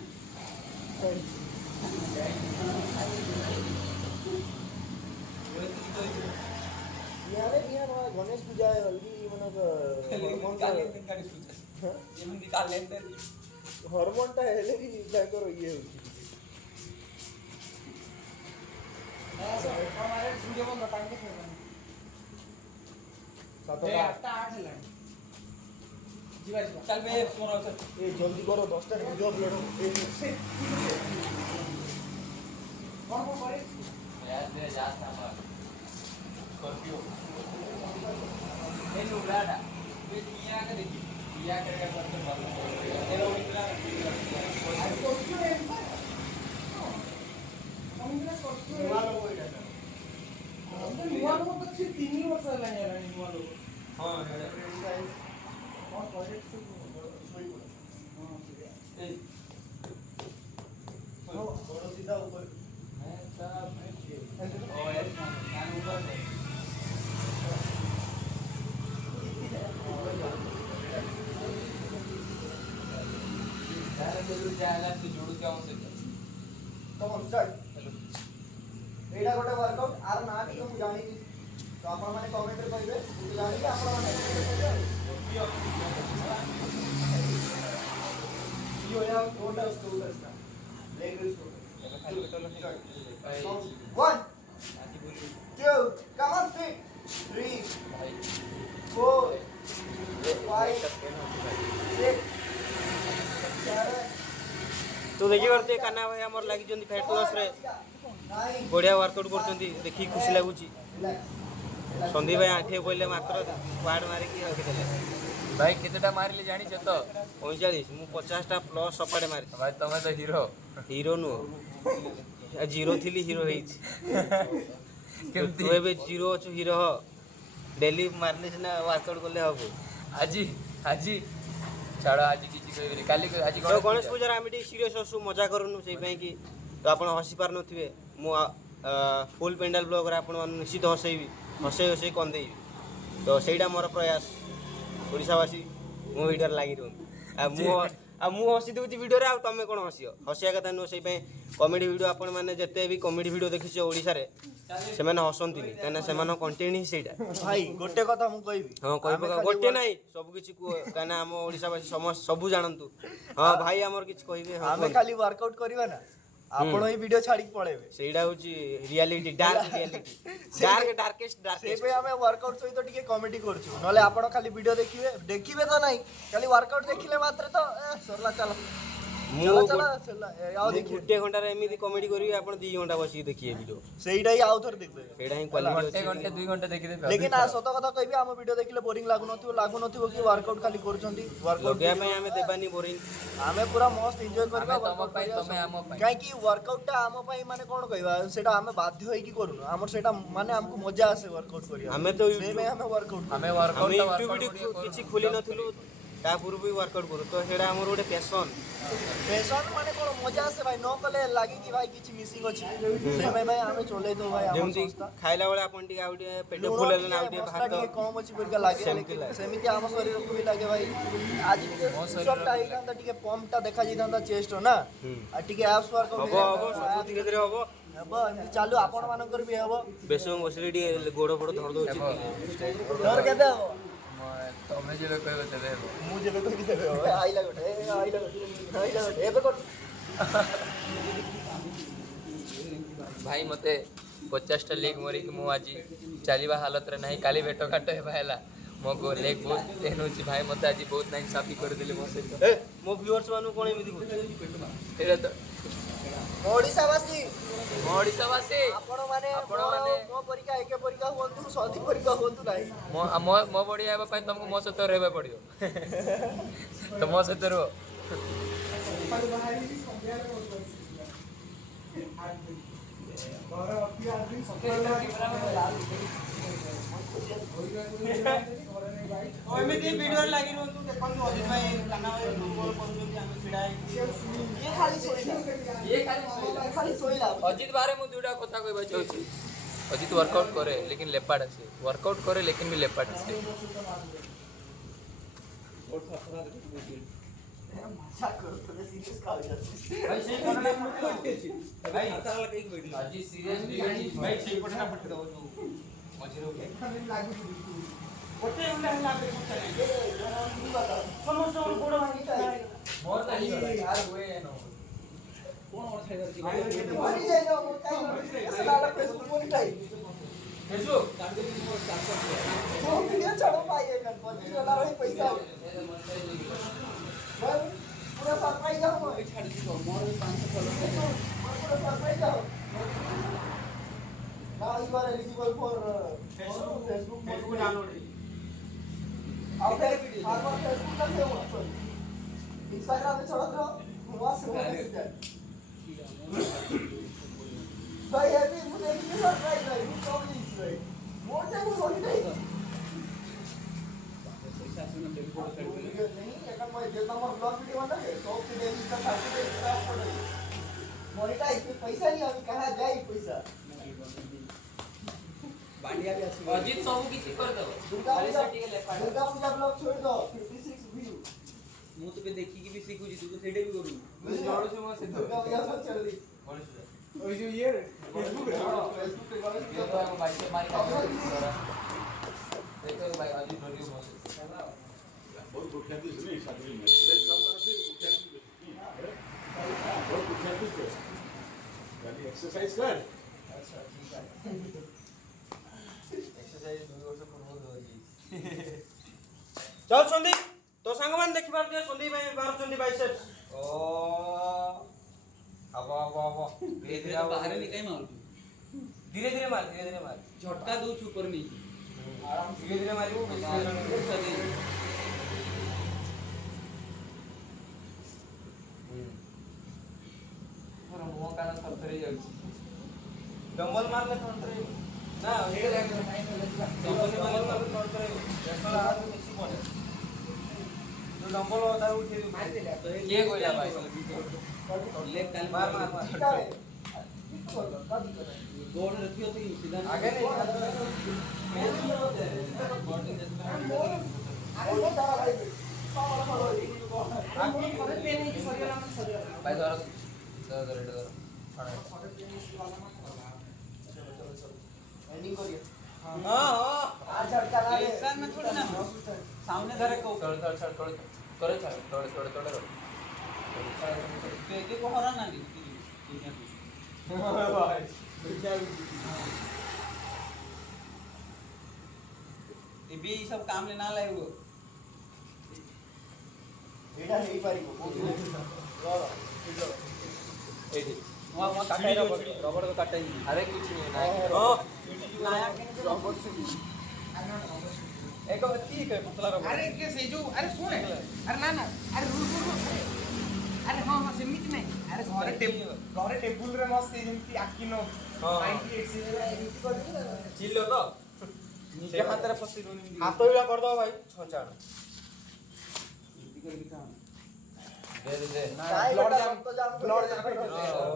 यारे बिया ना गणेश पूजा है हल्दी निकाल मन लेते गाड़ी पूछा ये हम निकाल लेते हार्मोन टा हेले भी भयंकर ये होची ऐसा हमारे वीडियो में बताएंगे फिर सातो ये 8 हेलाଣି ଯିବା ଯିବା चल बे मोर ए जल्दी करो 10 टा वीडियो अपलोड ए कौन कौन करे यार मेरे जात ना मार स्कॉर्पियो ये नुराडा ये किया के देखी किया करके करते बात तेरा मित्र आज कोस्टू रे हम इतना कोस्टू ନୂଆ ଲୋକ ଏଇଟା हम नुआ लोग तो 3 वर्ष हेलाଣି हेलाଣି नुआ लोग हां एटा फ्रेंड साइज कौन प्रोजेक्ट सोई पड़े हां ठीक है बड़ो सीधा ऊपर मैं सब ओ यार कान ऊपर से ଯାହା ତୁ ଯୋଡୁଛି ଆମ ସହିତ Come on, start. ଏଇଟା ଗୋଟେ ୱାର୍କଆଉଟ ଆର ନାଁ ଟିକେ ମୁଁ ଜାଣିଛି ତ ଆପଣମାନେ କମେଣ୍ଟରେ କହିବେ ମୁଁ ଜାଣିକି ଆପଣମାନେ କହିବେ ଆଉ You have total shoulders now. Leg raise total. ଭାଇ 1, 2, come on, feet. 3, 4, 5, 6, 7, तो देखी पारे काना भाई आमर लगी फैट लॉस रे 9. बढ़िया वर्कआउट कर देखी खुशी लगुच सन्दीप भाई आठे पड़े मात्र वार्ड मारिकी रखिदे ଭାଇ କେତେଟା ମାରିଲି ଜାଣିଛ ତ 45 मु 50टा प्लस सपाटे मारी ଭାଇ ତମେ ତ ହିରୋ हिरो नु जीरो थी हिरो କେମିତି तू एबे जीरो अछु हिरो ह डेली मारले सिना वर्कआउट करले हबो ଆଜି ଆଜି ଛାଡ଼ ଆଜି କିଛି କହିବିନି କାଲି ଆଜି तो गणेश पूजा आम सीरीयस असु मजा करूनु से कि तो आप हसी पार नथिबे मु फुल पेंडाल ब्लॉग रे आपण निश्चित हसैबी हसै हसै कंदेबी तो सेटा मोर प्रयास ओडिशावासी मो वीडियो लागि रहु आ मु हसी दउची वीडियो रे आ तमे कोन हसियो हसिया कथा नो से कॉमेडी वीडियो आपण माने जते भी कॉमेडी वीडियो देखिछो ओडिसा रे से माने हसंतिनी काना से माने कंटेंट ही सेटा भाई गोटे कथा मु कहबी हां कहबो गोटे नाही सब किछि काना हम ओडिशावासी समस्त सब जानंतु हां भाई हमर किछि कहबे आमे खाली वर्कआउट करबा ना आपण ही वीडियो छाड़ी पळेबे सेटा होची रियलिटी डार्क रियलिटी डार्केस्ट से पे हमें वर्कआउट सहित टिके कॉमेडी करछु नले आपण खाली वीडियो देखिबे तो नहीं खाली वर्कआउट देखिले मात्र तो सरला चला चला चला चला आओ देखिए गोटे घंटा रे एमिति कॉमेडी करी आपण 2 घंटा बसी देखिए वीडियो सेइडा ही आउ थर देखबे सेटा ही क्वालिटी घंटे 2 घंटे ଦେଖିଦେବେ लेकिन आ सत कथा कहबी हम वीडियो देखिले बोरिंग लागु नथिबो कि वर्कआउट खाली करछंती वर्कआउट लगे में हमें देबानी बोरिंग हमें पूरा मस्त एन्जॉय करबा ଆମେ ତମ ପାଇଁ ତମେ ଆମ ପାଇଁ काहे कि वर्कआउट टा हम पई माने कोन कहबा सेटा हमें बाध्य होई कि करूनु हमर सेटा माने हमको मजा आसे वर्कआउट करिया हमें तो से में हमें वर्कआउट ଆମେ हम वर्कआउट यूट्यूब वीडियो किछि खोली नथिलु ता पूर्व भी वर्कआउट करू तो सेटा हमर गोटे पैशन पैशन माने कोन मजा आसे भाई न कले लागे कि भाई किछि मिसिंग अछि से भाई हमें चले तो भाई हमर जेमति संस्था खाइला बेला आपण टी आउटे पेट फुल लेना आउटे मसला भात टिके कम अछि परिका लागे सेमति लागे। सेमिति हम शरीर को भी लागे भाई आज टिके शॉट आइलांदा टिके पंपटा देखा जितांदा चेस्ट ना आ टिके एब्स वर्कआउट हबो हबो सब धीरे धीरे हबो हबो एमति चालू आपण मानकर भी हबो बेसम बसले टी गोड़ फोड़ धर दोछि डर केते हबो ତମେ ଯେବେ କହିବ ତେବେ ହେବ मु जेबे कहि देबे आइला गोटे एबे कोन ଭାଇ ମତେ 50ଟା ଲେଗ ମରିକି ମୁଁ ଆଜି ଚାଲିବା ହାଲତରେ ନାହିଁ କାଲି ଭେଟ ଘାଟ ହେବା ହେଲା ମୋ ଲେଗ ବହୁତ ପେନ୍ ହେଉଛି ଭାଇ ମତେ ଆଜି ବହୁତ ନାଇଁ ସାଫି କରିଦେଲେ ମୋ ସହିତ ए मो व्यूअर्स मानु कोन एमिति को ଏଇଟା ତ ओडिसावासी ଓଡ଼ିଶାବାସୀ आपण माने ଆପଣମାନେ- मो परीक्षा एके परीक्षा हुंतु सदी परीक्षा हुंतु नाही ମୋ ବଢ଼ିଆ ହେବା ପାଇଁ ତମକୁ ମୋ ସହିତ ରହିବାକୁ ପଡ଼ିବ ତ ମୋ ସହିତ ରୁହ ସକାଳୁ ବାହାରି ସନ୍ଧ୍ୟାରେ ମୋର ଘର ଅତି ଆଜି ସକାଳୁ एमिति वीडियो लागि रहतु देखंतु अजित भाई काना भाई नंबर पहुंचोंती हम छिडा ये खाली सोइला ये खाली सोइला अजित बारे ମୁଁ ଦୁଇଟା କଥା କହିବା ଚାହୁଁଛି अजित वर्कआउट करे लेकिन लेपाड आसे वर्कआउट करे लेकिन भी लेपाड आसे मजा करो थोड़े सीरियस का हो जाती भाई से कोना भाई अजी सीरियसली भाई से पटना पट दो मझिरो के ଖାଲି ଲାଗୁଛି गोटे उला लागे कुछ समस्त गोड़ भांगी मोर नहीं यार हुए नो मनी जाए ना वो टाइम ऐसा लाला फेसबुक में टाइम फेसबुक वो वीडियो चढ़ो पाए कर $25 ही पैसा पूरा सरप्राइज हो छाड़ दी मोर 500 फॉलोअर पूरा सरप्राइज हो now you are eligible for Facebook download अब फेसबुक का क्या हुआ सॉरी इंस्टाग्राम में चढ़ा दो वहां से भाई अभी मुझे एक सरप्राइज है you come is right more time सोनी नहीं नहीं अगर मैं जितना मोर ब्लॉग वीडियो बना है तो फिर डेली का 30 डेज स्टार्ट कर दे मोनेटाइज पैसा नहीं अभी कहां जाए पैसा बांडिया भी अच्छी अजित सब किछि कर दो दुर्गा पूजा ब्लॉग छोड़ दो 56 व्यू ମୁଁ ତତେ ଦେଖିକି ବି ଶିଖୁଛି ତୁ ତ ସେଇଟା ବି କରୁନୁ ଜଣୁଛୁ ମୋ ସହିତ ওই যে ইয়ে ফেসবুক রে बहुत कुख्यात दिसतो नाही सातवी मध्ये ते काम करते कुख्यात दिसतो बहुत कुख्यात दिसतो यानी एक्सरसाइज कर अच्छा ठीक आहे एक्सरसाइज 2 वर्ष पूर्व होई चल सन्दीप तो सांग मान देखि पार दियो सन्दीप भाई मारुचंदी बाइसेप्स ओ अब धीरे धीरे ବାହାରେ ନିକାଇ ମାରୁଛୁ धीरे धीरे मार ଝଟକା ଦଉଛୁ ଉପରେ ନେଇ आराम धीरे धीरे मारिबो ମୋର ମୁହଁ କାନ ଥରଥରି ଯାଉଛି डंबल मारले थरथरे ना हे डंबल मारले थरथरे एसला हाथ बेसी पड़े जो डंबल होता है उठे মার দিলে କିଏ କହିଲା ଭାଇ ଲେଗ କାଲି मार मार मार ଗୋଡ ରଖିବ ତ ସିଧା आगे नहीं আরে ও দাঁড়া ভাই আগে করে পেন এই সরিয়ালা মানে সরিয়ালা ଭାଇ ଧର ଏଇଟା ଧର করে পেন এই সরিয়ালা एंडिंग करिए हां हां आ झटका ला रे इंसान में थोड़ी ना सामने धरे को थोड़े ते को हरा ना दी ये भी सब काम ले ना लाए वो एटा नहीं पारिबो ଏଇଠି वहां काटा रबड़ को काटा ही ଆରେ କିଛି ନାହିଁ हां लाया के रबड़ से एक ठीक है पतला रबड़ আরে কে সেই যে আরে শুনে আরে না না আরে রুল আরে হ্যাঁ হ্যাঁ সেমিতি নাই আরে ঘরে টেবুল রে মস্ত যেমতি আকিনো ହଁ। 98 সিরিয়াল ଏମିତି କରିବୁ ନା चिल्लो तो निजे हाथ रे फसी रोनी हाथ भी कर दो भाई छचाण ଦେ ଦେ ଦे काय ब्लड बेटा, जाम तो जाम ब्लड जाम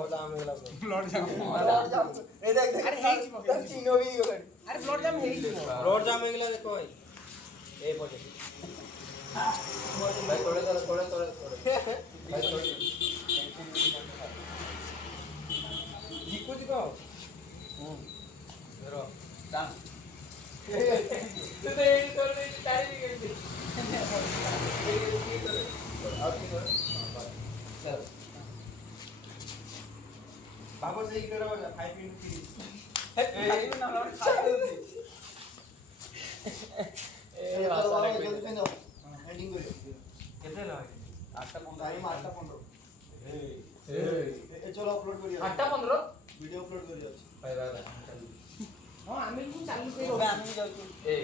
ओ दाम हेला ब्लड जाम ब्लड जाम ए देख देख अरे ହେଇଯିବ, तब चिनो भी गयो আরে ব্লড জাম ହେଇଯିବ रोड जाम हेला देखो भाई ए पटे ଭାଇ थोड़े ଭାଇ थोड़े जिको जिको ଧର दाम ତୁ ତ ଏଇଠି ତୋର ଚାରି ବି ଗେଛି ଆଉ କି କର ଚଲ बाबा सही करो 5 मिनट 30 ए भाषा रे जल्दी पेन जाओ एंडिंग करिए केते लगे टाइम 8:15 ए चलो अपलोड करिए 8:15 वीडियो अपलोड करिए ଭାଇ ଭାଇ ହଁ ଆମେ ବି ଚାଲୁ କରି ओबे आमी जाऊ ए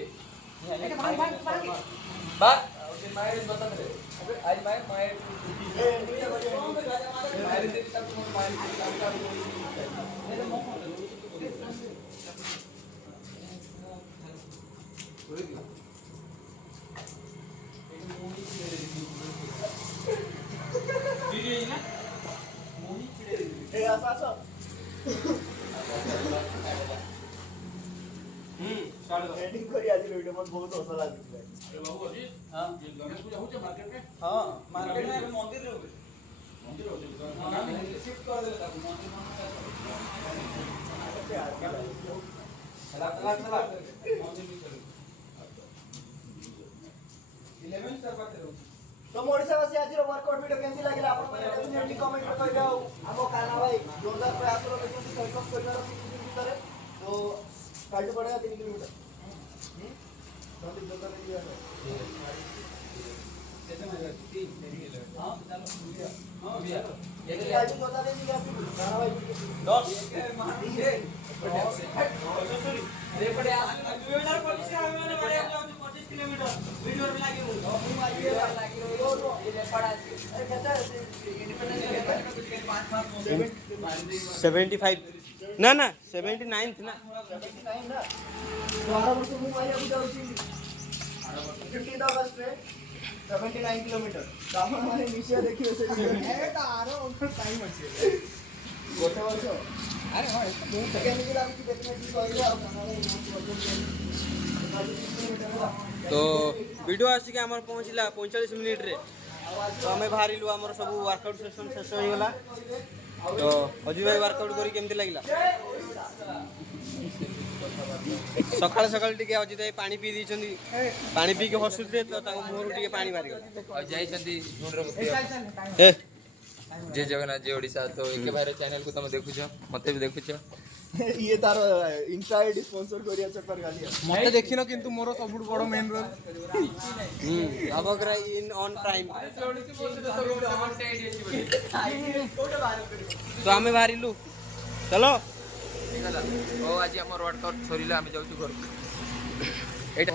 এটা ভাগ ভাগ ভাগ बात उसे मायर बता दे अबे आज मायर ए एंडिंग करिए मायर दे तब तुम मायर ए आसा एंडिंग करिए आज वीडियो में बहुत हंसा लागला अरे बाबू अजीत हां ये गणेश पूजा होचे मार्केट में हां मार्केट में अबे मंदिर रे होबे मंदिर होचे हां शिफ्ट कर देले ताको मंदिर चला मंदिर भी चलो 11 स्टार पाते रहो तो ओडिशावासी आज वर्कआउट वीडियो केमती लागला आपण डेफिनेटली कमेंट में कहि जाओ हमो काना भाई जोरदार प्रयास करो लेकिन सहयोग करना भितर तो काटू पड़ेगा 3 किलोमीटर नदी जोरदार नहीं है हां चलो हां भैया ये आज बता दे कि आसी काना भाई 10 रे पड़े आ जुएलर पुलिस हमें मारे जाऊ 25 किलोमीटर वीडियो में लागे हूं अरे कहता है इंडिपेंडेंस 75 ना ना 79 थी ना 79 ना 12 वर्ष मु मारिया को जाउची 15 अगस्त रे 79 किलोमीटर आपण माने निशिया देखियो से এটা আরো টাইম আছে गोटे वर्ष আরে হয় বহুত केमिकल आमची डेफिनेटली कहिलो आ काना तो वीडियो आसिक आमर पहुँचला 45 मिनिट रे तो आम बाहर आमर सब वर्कआउट सेसन शेष हो गला तो अजय भाई वर्कआउट करी केमती लगिला सकाल सकाल टिके अजित भाई पानी पी दी पानी पी के हसुते तो मुहर टिके पानी बाहरी गला ए जय जगन्नाथ जय ओडिशा तो एके भाई चैनल को तुम देखुछ मते भी देखुछ ये तार इंस्टा आईडी स्पॉन्सर करिया चक्कर गाली मते देखिनो किंतु मोर सबुठ बड़ मेन रोल अबग्रा इन ऑन टाइम तो आमे बाहरिलु चलो ओ आज हमर वर्कआउट छोरिला हम जाउछु घर एटा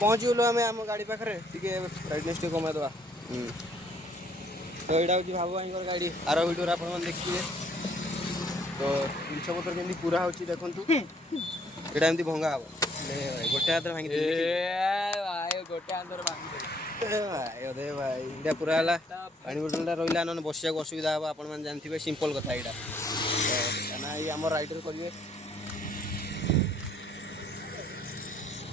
पहुँच गलु आम आम गाड़ी पाखे टे ब्राइटनेस टे कमा दवा तो यहाँ हूँ बाबू भाई गाड़ी आर भिडियो आप देखिए तो जिनस पत्र केमती पूरा हो देखु यहाँ एमती भंगा हम गोटे हाथ भांगी भाई गोटे आंदर भांगी अरे भाई इटा पूरा है पानी बोतलटा रहा ना बसिया असुविधा हम आप जानते सिंपल कथा यहाँ ना ये आम राइडर करेंगे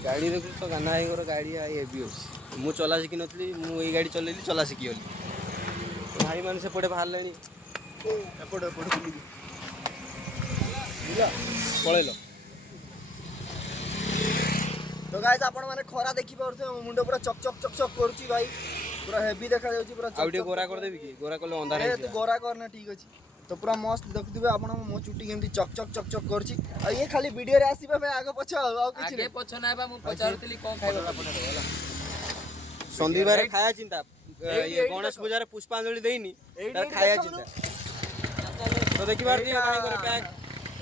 गाड़ी देखु तो गाना भाई गाड़ी हेवी अच्छी मुझे चला शिखी नी मुझे गाड़ी चलैली चला शिखीगली भाई मैंने सेपटे बाहर पलैल तो गाइस आपण माने खरा देखि पारछे मुंडो पूरा चक चक चक चक करूची भाई पूरा हेवी देखा जाउची पूरा आउटे गोरा कर देबी की गोरा करले अंधार ए है तू गोरा करना ठीक अछि तो पूरा मस्त देखुथिबे आपण मो चुटी केमती चक चक चक चक करची आ ये खाली वीडियो रे आसीबे भाई आगे पछ आ किछ आगे पछ ना बा मु पचारतली कोन खाइबा संदीप भाई खाया चिंता ये गणेश पूजा रे पुष्पांजलि देइनी तार खाया चिंता तो देखि बार दियो भाई करे पैक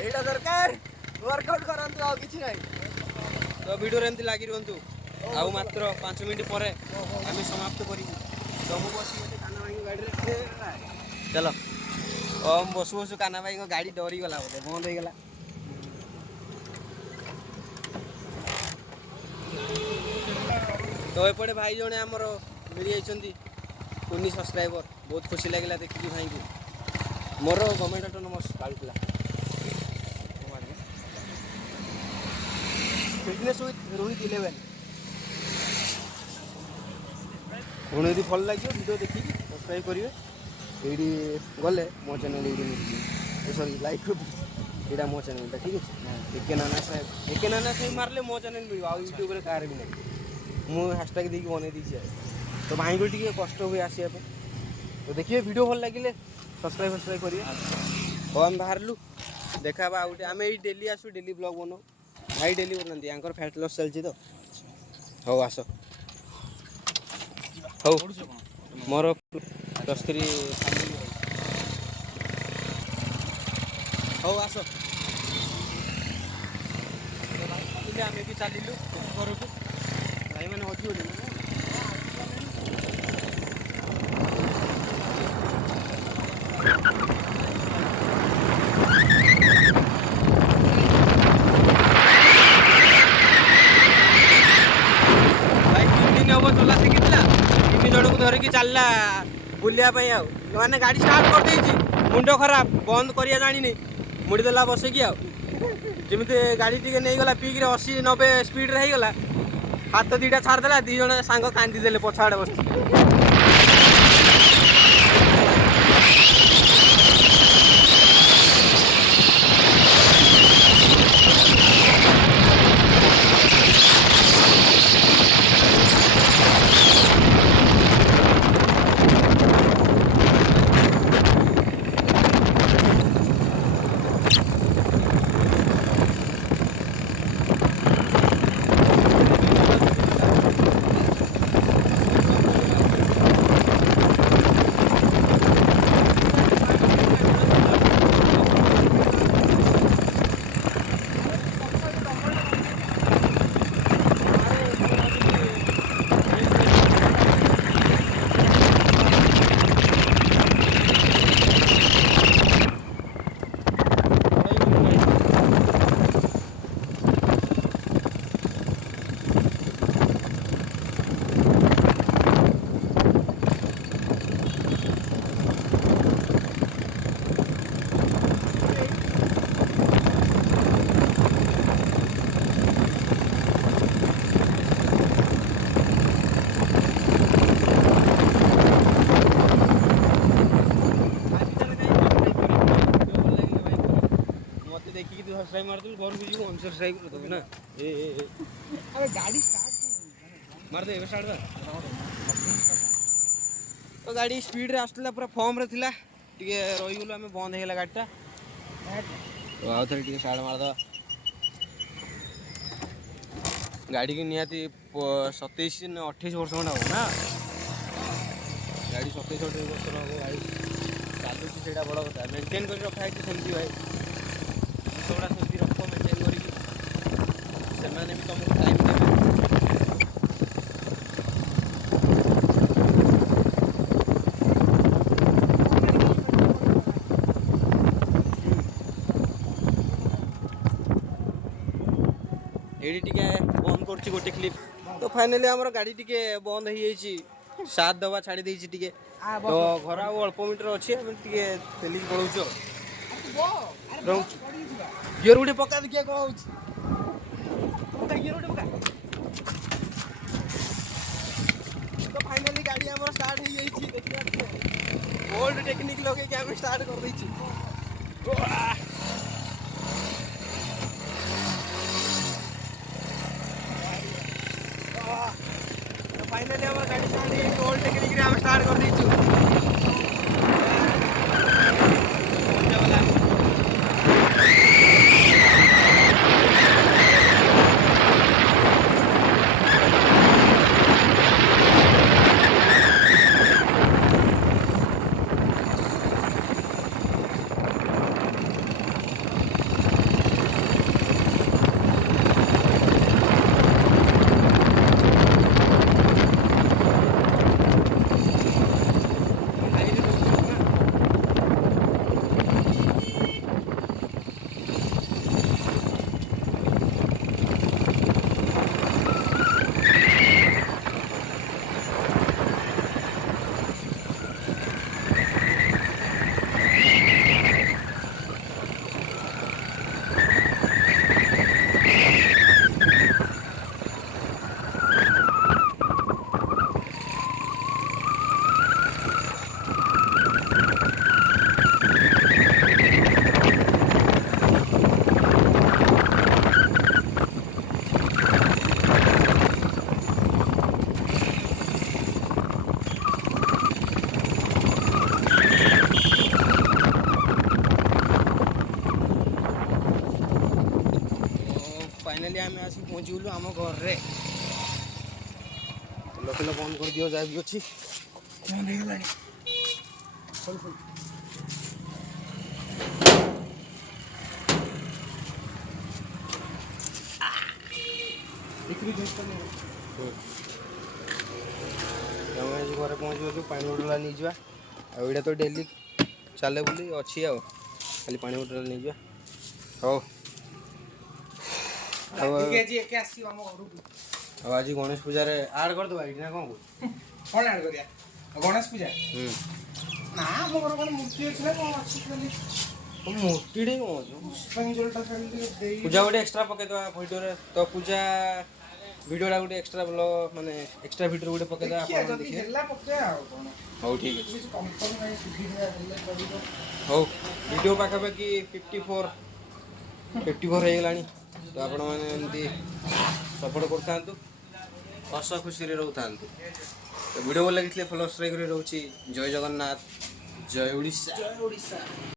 एटा दरकार वर्कआउट करंतु आ किछ नै तो वीडियो रे एमती लागि रहंतु आउ मात्र 5 मिनिट परे आमी समाप्त करी तो मु बसी गोटे काना भाई गाड़ी रे चलो हम बसु बसु काना भाई को गाड़ी डरी गला बोले बंद हो गला तो एपटे भाई जने हमर मिल जाइछंती कुनी सब्सक्राइबर बहुत खुशी लागला देखि भाई को मोर गवर्नमेंट ऑटोनोमस कालुला फिटनेस विथ रोहित 11 पुणी यदि भल लगे वीडियो देखिए सब्सक्राइब करेंगे ये गले मो चैनल ये सॉरी लाइक यहाँ मो चैनल ठीक है एके नाना साहेब मारले मो चैनल मिल यूट्यूब रे कार भी नहीं मुझे हैशटैग देकी बनई दी तो भाई को टी कष्ट हुए आसा तो देखिए वीडियो भल लगे सब्सक्राइब करिए और आम बाहर देखा आउटे आम ये डेली आसू डेली ब्लॉग बनाऊ भाई डेली बनाती यहाँ फैट लॉस चलती तो हौ आस हौ मोर +3 हौ आस आम भी चलू घर को भाई मैंने हजिगले चला शिखी 3 जन को धरिकी चलला बुलियापाई आने गाड़ी स्टार्ट कर देछि मुंड खराब बंद करिया जानी मुड़ीदेला बसैकी जमी गाड़ी टी नहीं गला पीक 80-90 स्पीड रे गला हाथ 2टा छाड़देला 2 जन सांग कांदीदेले पछाड़े बस ସବସ୍କ୍ରାଇବ୍ ମାରିଦେବୁ ଘରକୁ ଯିବୁ ଅନସବସ୍କ୍ରାଇବ୍ କରିଦେବୁ ନା अबे गाड़ी स्टार्ट ମାରିଦେ ଏବେ ଷ୍ଟାର୍ଟ ତ ଗାଡ଼ି ସ୍ପିଡ଼ରେ ଆସୁଥିଲା ପୁରା ଫର୍ମରେ ଥିଲା ଟିକେ ରହିଗଲୁ ଆମେ ବନ୍ଦ ହେଇଗଲା ଗାଡ଼ିଟା ତ ଆଉ ଥରେ ଟିକେ ଷ୍ଟାର୍ଟ ମାରିଦେବା ଗାଡ଼ିକି ନିହାତି 27 ନା 28 ବର୍ଷ ଖଣ୍ଡେ ହେବ ନା ଗାଡ଼ି 27-28 ବର୍ଷର ହେବ ଗାଡ଼ି ଚାଲୁଛି ସେଇଟା ବଡ଼ କଥା ମେଣ୍ଟେନ୍ କରି ରଖା ହେଇଛି ସେମିତି ଭାଇ ଜିନିଷଗୁଡ଼ା ସେମିତି ରଖ ମେଣ୍ଟେନ୍ କରିକି ସେମାନେ ବି ତୁମକୁ ଟାଇମ୍ ଦେବେ ଏଇଠି ଟିକେ ବନ୍ଦ କରୁଛି ଗୋଟେ କ୍ଲିପ୍ ତ ଫାଇନାଲି ଆମର ଗାଡ଼ି ଟିକେ ବନ୍ଦ ହେଇଯାଇଛି ସାଥ ଦେବା ଛାଡ଼ି ଦେଇଛି ଟିକେ ତ ଘର ଆଉ ଅଳ୍ପ ମିଟର ଅଛି ଆମେ ଟିକେ ତେଲିକି ପଳଉଛୁ ଆଉ ରହୁଛୁ ଗିଅର ଗୋଟେ ପକା ଦେଖିଆ କ'ଣ ହେଉଛି ପକା ଗିଅର ଗୋଟେ ପକା ତ ଫାଇନାଲି ଗାଡ଼ି ଆମର ଷ୍ଟାର୍ଟ ହେଇଯାଇଛି ଦେଖିବା ଓଲ୍ଡ ଟେକ୍ନିକ୍ ଲଗେଇକି ଆମେ ଷ୍ଟାର୍ଟ କରିଦେଇଛୁ फाइनली हमारा गाड़ी स्टार्ट है ओल्ड टेक्निक रे हम स्टार्ट कर दीचु फाइनली आम आसिक पहुँचगलु आम घर रे तेल फेल बंद कर दियो जहाँ भी अच्छी बंद हो गला घरे पहुँचू पानी बोतल नहीं जा आईटा तो डेली चले बोली अच्छी आ खाली पानी बोतल नहीं जा हो आज गणेश पूजा आड कर दो ना कौन कौन ऐड करिया गणेश पूजा ना मो घर कोन मूर्ति अछि ना कोन अछि खाली मूर्ति टे कौन पुष्पांजलिटा खाली देई पूजा गोटे एक्स्ट्रा पके दवा वीडियो रे तो पूजा वीडियोटा गोटे एक्स्ट्रा ब्लॉग माने एक्स्ट्रा वीडियो गोटे पके दवा देखिए जदी हेला पके आ कोन हो ठीक है कुछ कंफर्म नहीं सुधी हेला करिबो हो वीडियो पाखापाखि 54 हो गलानी तो आपण मैंने एमती सपोर्ट कर हस खुशी रोता तो वीडियो भल लगी फॉलो सब्सक्राइब रोचे जय जगन्नाथ जय ओडिशा।